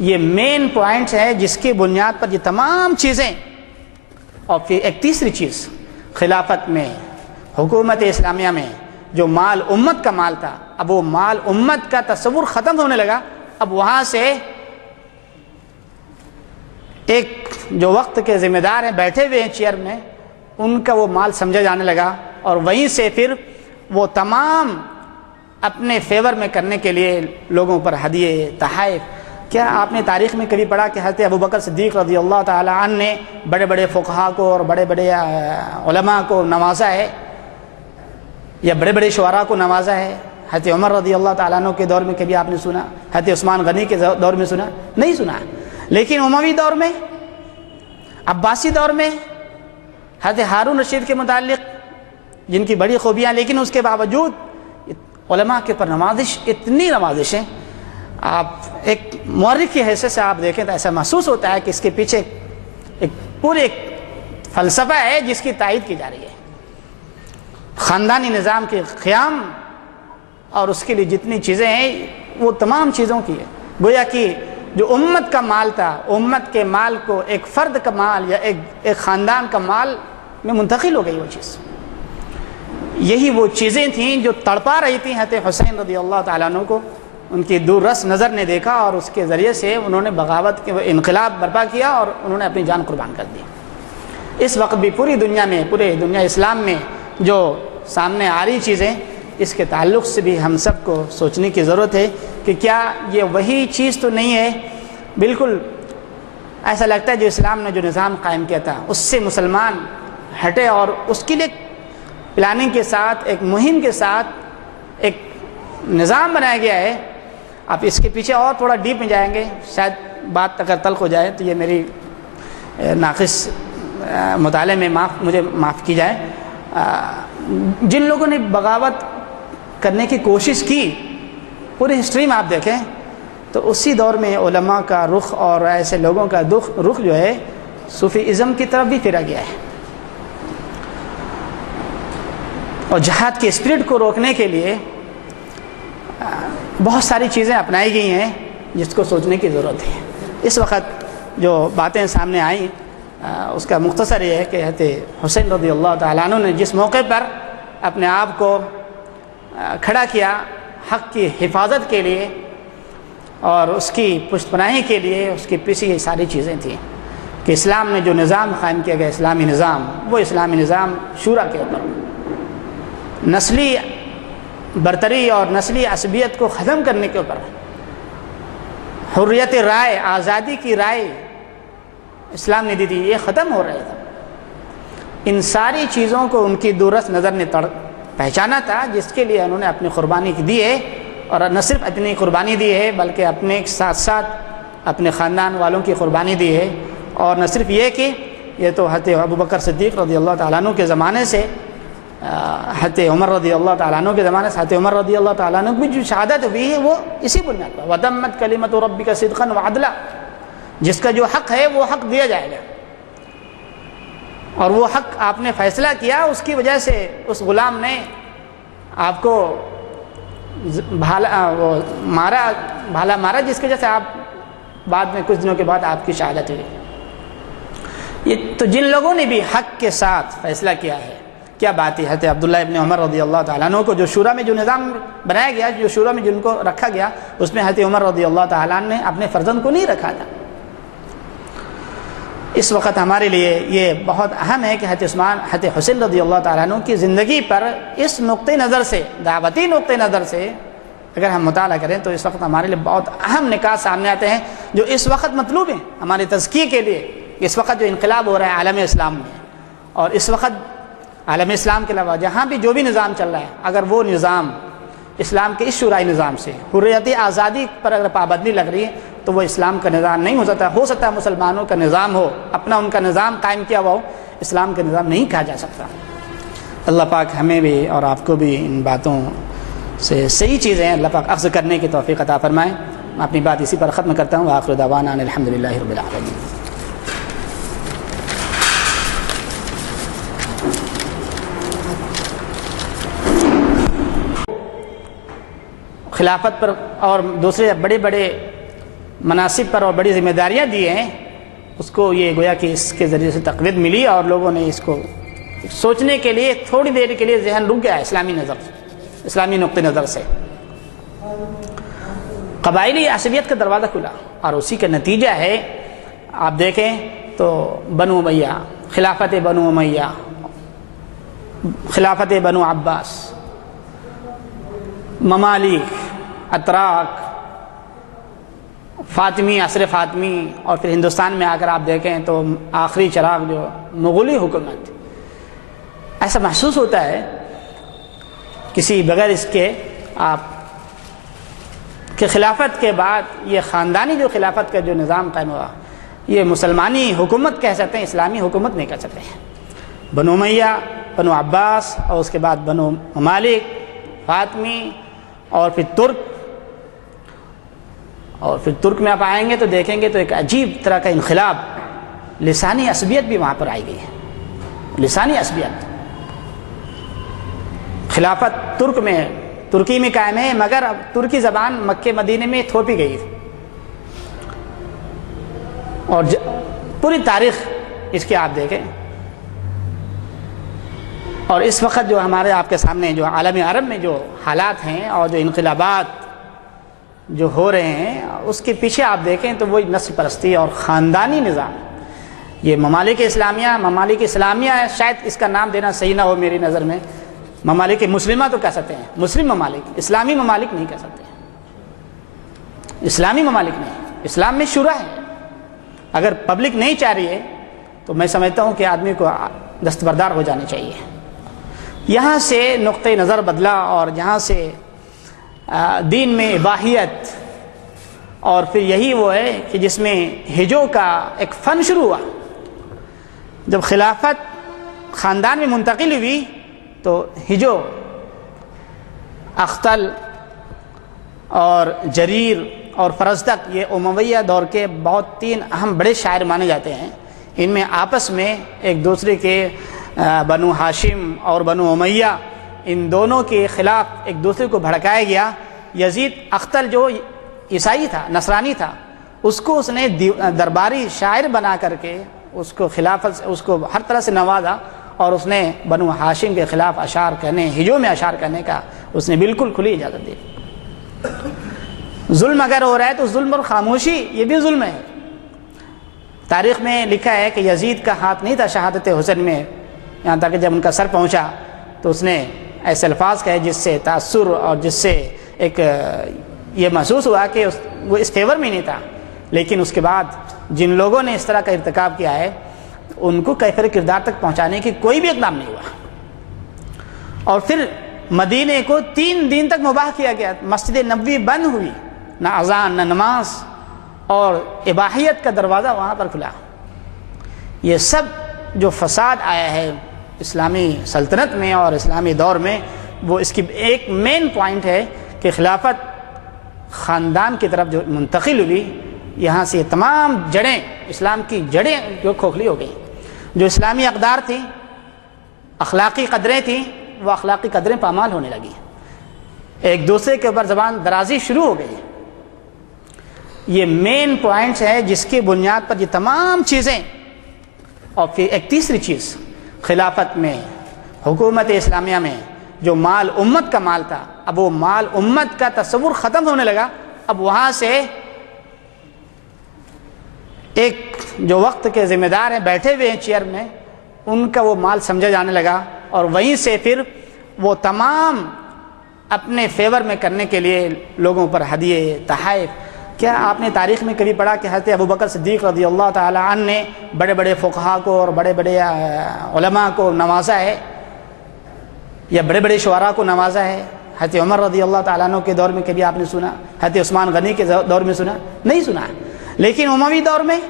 یہ مین پوائنٹس ہے جس کی بنیاد پر یہ تمام چیزیں۔ اور پھر ایک تیسری چیز، خلافت میں، حکومت اسلامیہ میں جو مال امت کا مال تھا، اب وہ مال امت کا تصور ختم ہونے لگا۔ اب وہاں سے ایک جو وقت کے ذمہ دار ہیں بیٹھے ہوئے ہیں چیئر میں، ان کا وہ مال سمجھا جانے لگا، اور وہیں سے پھر وہ تمام اپنے فیور میں کرنے کے لیے لوگوں پر ہدیے تحائف. کیا آپ نے تاریخ میں کبھی پڑھا کہ حضرت ابوبکر صدیق رضی اللہ تعالی عنہ نے بڑے بڑے فقہا کو اور بڑے بڑے علماء کو نوازا ہے، یا بڑے بڑے شعراء کو نوازا ہے؟ حضرت عمر رضی اللہ تعالیٰ عنہ کے دور میں کبھی آپ نے سنا؟ حضرت عثمان غنی کے دور میں سنا؟ نہیں سنا. لیکن اموی دور میں، عباسی دور میں حضرت ہارون رشید کے متعلق جن کی بڑی خوبیاں، لیکن اس کے باوجود علماء کے پر نوازش، اتنی نوازشیں، آپ ایک مورخ کی حیثیت سے آپ دیکھیں تو ایسا محسوس ہوتا ہے کہ اس کے پیچھے ایک پورے فلسفہ ہے جس کی تائید کی جا رہی ہے. خاندانی نظام کے قیام اور اس کے لیے جتنی چیزیں ہیں وہ تمام چیزوں کی ہے. گویا کہ جو امت کا مال تھا، امت کے مال کو ایک فرد کا مال یا ایک خاندان کا مال میں منتقل ہو گئی وہ چیز. یہی وہ چیزیں تھیں جو تڑپا رہی تھیں حضرت حسین رضی اللہ تعالیٰ عنہ کو. ان کی دور رس نظر نے دیکھا اور اس کے ذریعے سے انہوں نے بغاوت کے انقلاب برپا کیا اور انہوں نے اپنی جان قربان کر دی. اس وقت بھی پوری دنیا میں، پورے دنیا اسلام میں جو سامنے آ رہی چیزیں، اس کے تعلق سے بھی ہم سب کو سوچنے کی ضرورت ہے کہ کیا یہ وہی چیز تو نہیں ہے. بالکل ایسا لگتا ہے جو اسلام نے جو نظام قائم کیا تھا اس سے مسلمان ہٹے، اور اس کے لیے پلاننگ کے ساتھ، ایک مہم کے ساتھ ایک نظام بنایا گیا ہے. آپ اس کے پیچھے اور تھوڑا ڈیپ میں جائیں گے، شاید بات اگر تلخ ہو جائے تو یہ میری ناقص مطالعے میں مجھے معاف کی جائے. جن لوگوں نے بغاوت کرنے کی کوشش کی، پوری ہسٹری میں آپ دیکھیں تو اسی دور میں علماء کا رخ اور ایسے لوگوں کا رخ جو ہے صوفی ازم کی طرف بھی پھیرا گیا ہے. اور جہاد کے اسپرٹ کو روکنے کے لیے بہت ساری چیزیں اپنائی گئی ہیں جس کو سوچنے کی ضرورت ہے. اس وقت جو باتیں سامنے آئیں اس کا مختصر یہ ہے کہ حضرت حسین رضی اللہ تعالیٰ عنہ نے جس موقع پر اپنے آپ کو کھڑا کیا حق کی حفاظت کے لیے اور اس کی پشت پناہی کے لیے، اس کے پیچھے یہ ساری چیزیں تھیں کہ اسلام نے جو نظام قائم کیا گیا، اسلامی نظام، وہ اسلامی نظام شورا کے اوپر، نسلی برتری اور نسلی عصبیت کو ختم کرنے کے اوپر، حریت رائے، آزادی کی رائے اسلام نے دی تھی، یہ ختم ہو رہا تھا. ان ساری چیزوں کو ان کی دورس نظر نے پہچانا تھا، جس کے لیے انہوں نے اپنی قربانی دی ہے. اور نہ صرف اپنی قربانی دی ہے بلکہ اپنے ساتھ ساتھ اپنے خاندان والوں کی قربانی دی ہے. اور نہ صرف یہ کہ یہ تو حضرت ابوبکر صدیق رضی اللہ تعالیٰ عنہ کے زمانے سے، حضرت عمر رضی اللہ تعالیٰ عنہ کے زمانے سے حضرت عمر رضی اللہ تعالیٰ عنہ کی جو شہادت ہوئی ہے وہ اسی بنیاد پر، وَتَمَّتْ كَلِمَةُ رَبِّكَ صِدْقًا وَعَدْلًا، جس کا جو حق ہے وہ حق دیا جائے گا. اور وہ حق آپ نے فیصلہ کیا، اس کی وجہ سے اس غلام نے آپ کو بھالا مارا جس کی وجہ سے آپ بعد میں کچھ دنوں کے بعد آپ کی شہادت ہوئی. یہ تو جن لوگوں نے بھی حق کے ساتھ فیصلہ کیا ہے، کیا بات ہے. حضرت عبداللہ ابن عمر رضی اللہ تعالیٰ عنہ کو جو شورا میں جو نظام بنایا گیا، جو شورا میں جن کو رکھا گیا، اس میں حضرت عمر رضی اللہ تعالیٰ عنہ نے اپنے فرزند کو نہیں رکھا تھا. اس وقت ہمارے لیے یہ بہت اہم ہے کہ حضرت حسین رضی اللہ تعالیٰ عنہ کی زندگی پر اس نقطۂ نظر سے، دعوتی نقطۂ نظر سے اگر ہم مطالعہ کریں تو اس وقت ہمارے لیے بہت اہم نکات سامنے آتے ہیں جو اس وقت مطلوب ہیں ہمارے تزکیے کے لیے. اس وقت جو انقلاب ہو رہا ہے عالم اسلام میں، اور اس وقت عالم اسلام کے علاوہ جہاں بھی جو بھی نظام چل رہا ہے، اگر وہ نظام اسلام کے اس شورائی نظام سے، حریت آزادی پر اگر پابندی لگ رہی ہے تو وہ اسلام کا نظام نہیں ہو سکتا. ہو سکتا ہے مسلمانوں کا نظام ہو، اپنا ان کا نظام قائم کیا ہوا ہو، اسلام کا نظام نہیں کہا جا سکتا. اللہ پاک ہمیں بھی اور آپ کو بھی ان باتوں سے صحیح چیزیں اللہ پاک اخذ کرنے کی توفیق عطا فرمائے. میں اپنی بات اسی پر ختم کرتا ہوں. وآخر دعوانا ان الحمدللہ رب العالمین. خلافت پر اور دوسرے بڑے بڑے مناصب پر اور بڑی ذمہ داریاں دی ہیں، اس کو یہ گویا کہ اس کے ذریعے سے تقویت ملی اور لوگوں نے اس کو سوچنے کے لیے تھوڑی دیر کے لیے ذہن رک گیا اسلامی نظر، اسلامی نقطۂ نظر سے. قبائلی عصبیت کا دروازہ کھلا اور اسی کا نتیجہ ہے آپ دیکھیں تو بنو امیہ، خلافت بنو امیہ، خلافت بنو عباس، ممالک، اتراک، فاطمی، عصر فاطمی، اور پھر ہندوستان میں آ کر آپ دیکھیں تو آخری چراغ جو مغلی حکومت، ایسا محسوس ہوتا ہے کسی بغیر اس کے آپ کہ خلافت کے بعد یہ خاندانی جو خلافت کا جو نظام قائم ہوا، یہ مسلمانی حکومت کہہ سکتے ہیں، اسلامی حکومت نہیں کہہ سکتے ہیں۔ بنو امیہ، بنو عباس، اور اس کے بعد بنو ممالک، فاطمی، اور پھر ترک، اور پھر ترک میں آپ آئیں گے تو دیکھیں گے تو ایک عجیب طرح کا انقلاب، لسانی عصبیت بھی وہاں پر آئی گئی ہے، لسانی عصبیت۔ خلافت ترک میں، ترکی میں قائم ہے، مگر اب ترکی زبان مکہ مدینے میں تھوپی گئی تھی، اور پوری تاریخ اس کی آپ دیکھیں۔ اور اس وقت جو ہمارے آپ کے سامنے جو عالم عرب میں جو حالات ہیں اور جو انقلابات جو ہو رہے ہیں، اس کے پیچھے آپ دیکھیں تو وہی نسل پرستی اور خاندانی نظام۔ یہ ممالک اسلامیہ ہے، شاید اس کا نام دینا صحیح نہ ہو میری نظر میں، ممالک مسلمہ تو کہہ سکتے ہیں، مسلم ممالک، اسلامی ممالک نہیں کہہ سکتے، اسلامی ممالک نہیں۔ اسلام میں شورا ہے، اگر پبلک نہیں چاہ رہی ہے تو میں سمجھتا ہوں کہ آدمی کو دستبردار ہو جانا چاہیے۔ یہاں سے نقطہ نظر بدلا، اور یہاں سے دین میں اباحیت، اور پھر یہی وہ ہے کہ جس میں ہجو کا ایک فن شروع ہوا۔ جب خلافت خاندان میں منتقل ہوئی تو ہجو، اختل اور جریر اور فرزدق، یہ امویہ دور کے بہت تین اہم بڑے شاعر مانے جاتے ہیں۔ ان میں آپس میں ایک دوسرے کے بنو ہاشم اور بنو امیہ، ان دونوں کے خلاف ایک دوسرے کو بھڑکایا گیا۔ یزید اختل جو عیسائی تھا، نصرانی تھا، اس کو اس نے درباری شاعر بنا کر کے اس کو خلافت، اس کو ہر طرح سے نوازا، اور اس نے بنو ہاشم کے خلاف اشعار کہنے، ہجو میں اشعار کرنے کا اس نے بالکل کھلی اجازت دی۔ ظلم اگر ہو رہا ہے تو ظلم اور خاموشی، یہ بھی ظلم ہے۔ تاریخ میں لکھا ہے کہ یزید کا ہاتھ نہیں تھا شہادت حسین میں، یہاں تک کہ جب ان کا سر پہنچا تو اس نے ایسے الفاظ کہے جس سے تاثر اور جس سے ایک یہ محسوس ہوا کہ وہ اس فیور میں نہیں تھا، لیکن اس کے بعد جن لوگوں نے اس طرح کا ارتکاب کیا ہے ان کو کیفر کردار تک پہنچانے کی کوئی بھی اقدام نہیں ہوا۔ اور پھر مدینے کو 3 دن تک مباح کیا گیا، مسجد نبوی بند ہوئی، نہ اذان نہ نماز، اور اباحیت کا دروازہ وہاں پر کھلا۔ یہ سب جو فساد آیا ہے اسلامی سلطنت میں اور اسلامی دور میں، وہ اس کی ایک مین پوائنٹ ہے کہ خلافت خاندان کی طرف جو منتقل ہوئی، یہاں سے تمام جڑیں، اسلام کی جڑیں جو کھوکھلی ہو گئی۔ جو اسلامی اقدار تھیں، اخلاقی قدریں تھیں، وہ اخلاقی قدریں پامال ہونے لگی، ایک دوسرے کے اوپر زبان درازی شروع ہو گئی۔ یہ مین پوائنٹس ہے جس کی بنیاد پر یہ تمام چیزیں۔ اور پھر ایک تیسری چیز، خلافت میں، حکومت اسلامیہ میں جو مال امت کا مال تھا، اب وہ مال امت کا تصور ختم ہونے لگا۔ اب وہاں سے ایک جو وقت کے ذمہ دار ہیں بیٹھے ہوئے ہیں چیئر میں، ان کا وہ مال سمجھا جانے لگا، اور وہیں سے پھر وہ تمام اپنے فیور میں کرنے کے لیے لوگوں پر ہدیے تحائف۔ کیا آپ نے تاریخ میں کبھی پڑھا کہ حضرت ابوبکر صدیق رضی اللہ تعالی عنہ نے بڑے بڑے فقہا کو اور بڑے بڑے علماء کو نوازا ہے، یا بڑے بڑے شعراء کو نوازا ہے؟ حضرت عمر رضی اللہ تعالیٰ عنہ کے دور میں کبھی آپ نے سنا؟ حضرت عثمان غنی کے دور میں سنا؟ نہیں سنا۔ لیکن اموی دور میں،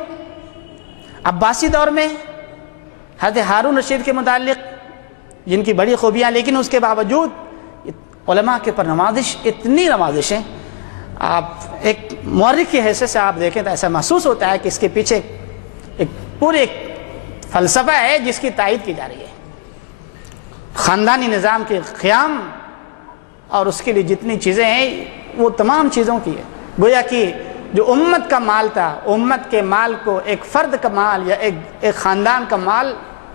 عباسی دور میں، حضرت ہارون رشید کے متعلق جن کی بڑی خوبیاں، لیکن اس کے باوجود علماء کے پر نوازش، اتنی نوازشیں، آپ ایک مورخ کی حیثیت سے آپ دیکھیں تو ایسا محسوس ہوتا ہے کہ اس کے پیچھے ایک پورے فلسفہ ہے جس کی تائید کی جا رہی ہے۔ خاندانی نظام کے قیام اور اس کے لیے جتنی چیزیں ہیں، وہ تمام چیزوں کی ہے۔ گویا کہ جو امت کا مال تھا، امت کے مال کو ایک فرد کا مال یا ایک خاندان کا مال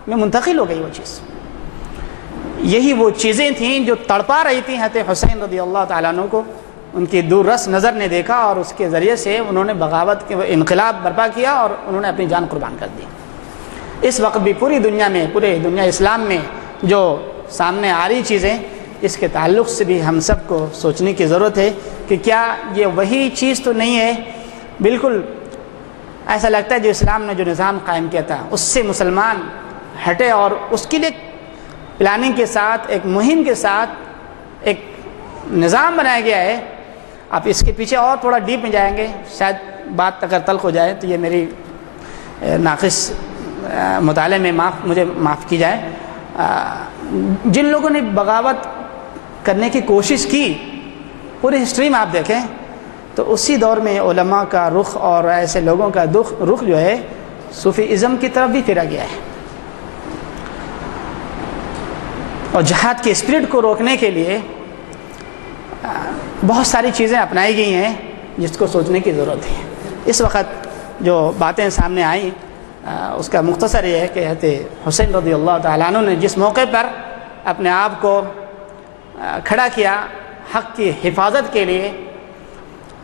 میں منتقل ہو گئی وہ چیز۔ یہی وہ چیزیں تھیں جو تڑپا رہی تھیں حضرت حسین رضی اللہ تعالیٰ عنہ کو، ان کی دور رس نظر نے دیکھا اور اس کے ذریعے سے انہوں نے بغاوت کے انقلاب برپا کیا اور انہوں نے اپنی جان قربان کر دی۔ اس وقت بھی پوری دنیا میں، پورے دنیا اسلام میں جو سامنے آ رہی چیزیں، اس کے تعلق سے بھی ہم سب کو سوچنے کی ضرورت ہے کہ کیا یہ وہی چیز تو نہیں ہے؟ بالکل ایسا لگتا ہے جو اسلام نے جو نظام قائم کیا تھا اس سے مسلمان ہٹے، اور اس کے لیے پلاننگ کے ساتھ، ایک مہم کے ساتھ ایک نظام بنایا گیا ہے۔ آپ اس کے پیچھے اور تھوڑا ڈیپ میں جائیں گے، شاید بات اگر تلخ ہو جائے تو یہ میری ناقص مطالعے میں مجھے معاف کی جائے۔ جن لوگوں نے بغاوت کرنے کی کوشش کی، پوری ہسٹری میں آپ دیکھیں تو اسی دور میں علماء کا رخ اور ایسے لوگوں کا رخ جو ہے صوفی ازم کی طرف بھی پھیرا گیا ہے، اور جہاد کے اسپرٹ کو روکنے کے لیے بہت ساری چیزیں اپنائی گئی ہیں جس کو سوچنے کی ضرورت ہے۔ اس وقت جو باتیں سامنے آئیں اس کا مختصر یہ ہے کہ حضرت حسین رضی اللہ تعالیٰ عنہ نے جس موقع پر اپنے آپ کو کھڑا کیا حق کی حفاظت کے لیے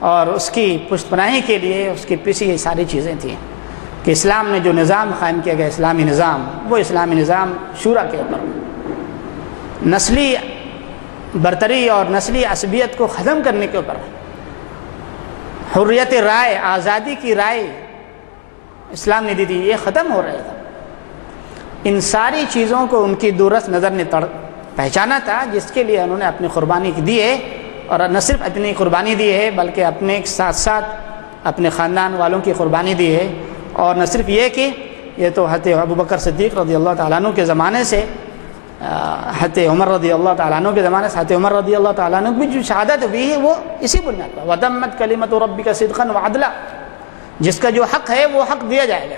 اور اس کی پشت پناہی کے لیے، اس کے پیچھے یہ ساری چیزیں تھیں کہ اسلام نے جو نظام قائم کیا گیا، اسلامی نظام، وہ اسلامی نظام شورا کے اوپر، نسلی برتری اور نسلی عصبیت کو ختم کرنے کے اوپر، حریت رائے، آزادی کی رائے اسلام نے دی تھی، یہ ختم ہو رہا تھا۔ ان ساری چیزوں کو ان کی دورس نظر نے پہچانا تھا، جس کے لیے انہوں نے اپنی قربانی دی ہے، اور نہ صرف اپنی قربانی دی ہے بلکہ اپنے ساتھ ساتھ اپنے خاندان والوں کی قربانی دی ہے۔ اور نہ صرف یہ کہ یہ تو حضرت ابوبکر صدیق رضی اللہ تعالیٰ عنہ کے زمانے سے، حضرت عمر رضی اللہ تعالیٰ عنہ کے زمانے سے حضرت عمر رضی اللہ تعالیٰ عنہ کی جو شہادت ہوئی ہے وہ اسی بنیاد پر، وَتَمَّتْ كَلِمَةُ رَبِّكَ صِدْقًا وَعَدْلًا، جس کا جو حق ہے وہ حق دیا جائے گا،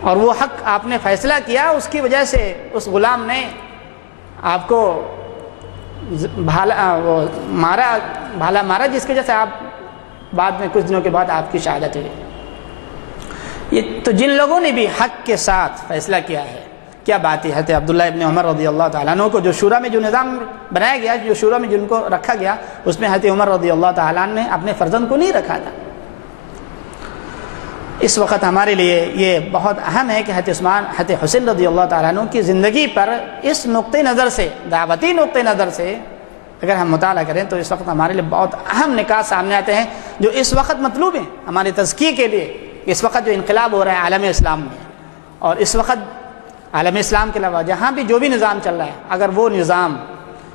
اور وہ حق آپ نے فیصلہ کیا، اس کی وجہ سے اس غلام نے آپ کو بھالا مارا، جس کی وجہ سے آپ بعد میں کچھ دنوں کے بعد آپ کی شہادت ہوئی۔ یہ تو جن لوگوں نے بھی حق کے ساتھ فیصلہ کیا ہے، کیا بات ہے۔ حضرت عبداللہ ابن عمر رضی اللہ تعالیٰ عنہ کو جو شورا میں جو نظام بنایا گیا، جو شورا میں جن کو رکھا گیا، اس میں حضرت عمر رضی اللہ تعالیٰ عنہ نے اپنے فرزند کو نہیں رکھا تھا۔ اس وقت ہمارے لیے یہ بہت اہم ہے کہ حضرت حسین رضی اللہ تعالیٰ عنہ کی زندگی پر اس نقطۂ نظر سے، دعوتی نقطۂ نظر سے اگر ہم مطالعہ کریں تو اس وقت ہمارے لیے بہت اہم نکات سامنے آتے ہیں جو اس وقت مطلوب ہیں ہمارے تزکیے کے لیے۔ اس وقت جو انقلاب ہو رہا ہے عالم اسلام میں، اور اس وقت عالم اسلام کے علاوہ جہاں بھی جو بھی نظام چل رہا ہے، اگر وہ نظام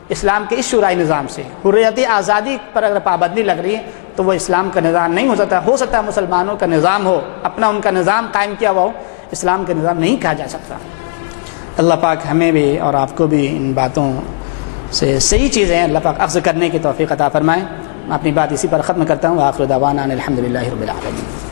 اسلام کے اس شورائی نظام سے، حریت آزادی پر اگر پابندی لگ رہی ہے تو وہ اسلام کا نظام نہیں ہو سکتا ہے مسلمانوں کا نظام ہو، اپنا ان کا نظام قائم کیا ہوا ہو، اسلام کا نظام نہیں کہا جا سکتا۔ اللہ پاک ہمیں بھی اور آپ کو بھی ان باتوں سے صحیح چیزیں اللہ پاک اخذ کرنے کی توفیق عطا فرمائے۔ میں اپنی بات اسی پر ختم کرتا ہوں۔ وآخر دعوانا ان الحمد للہ رب العالمین۔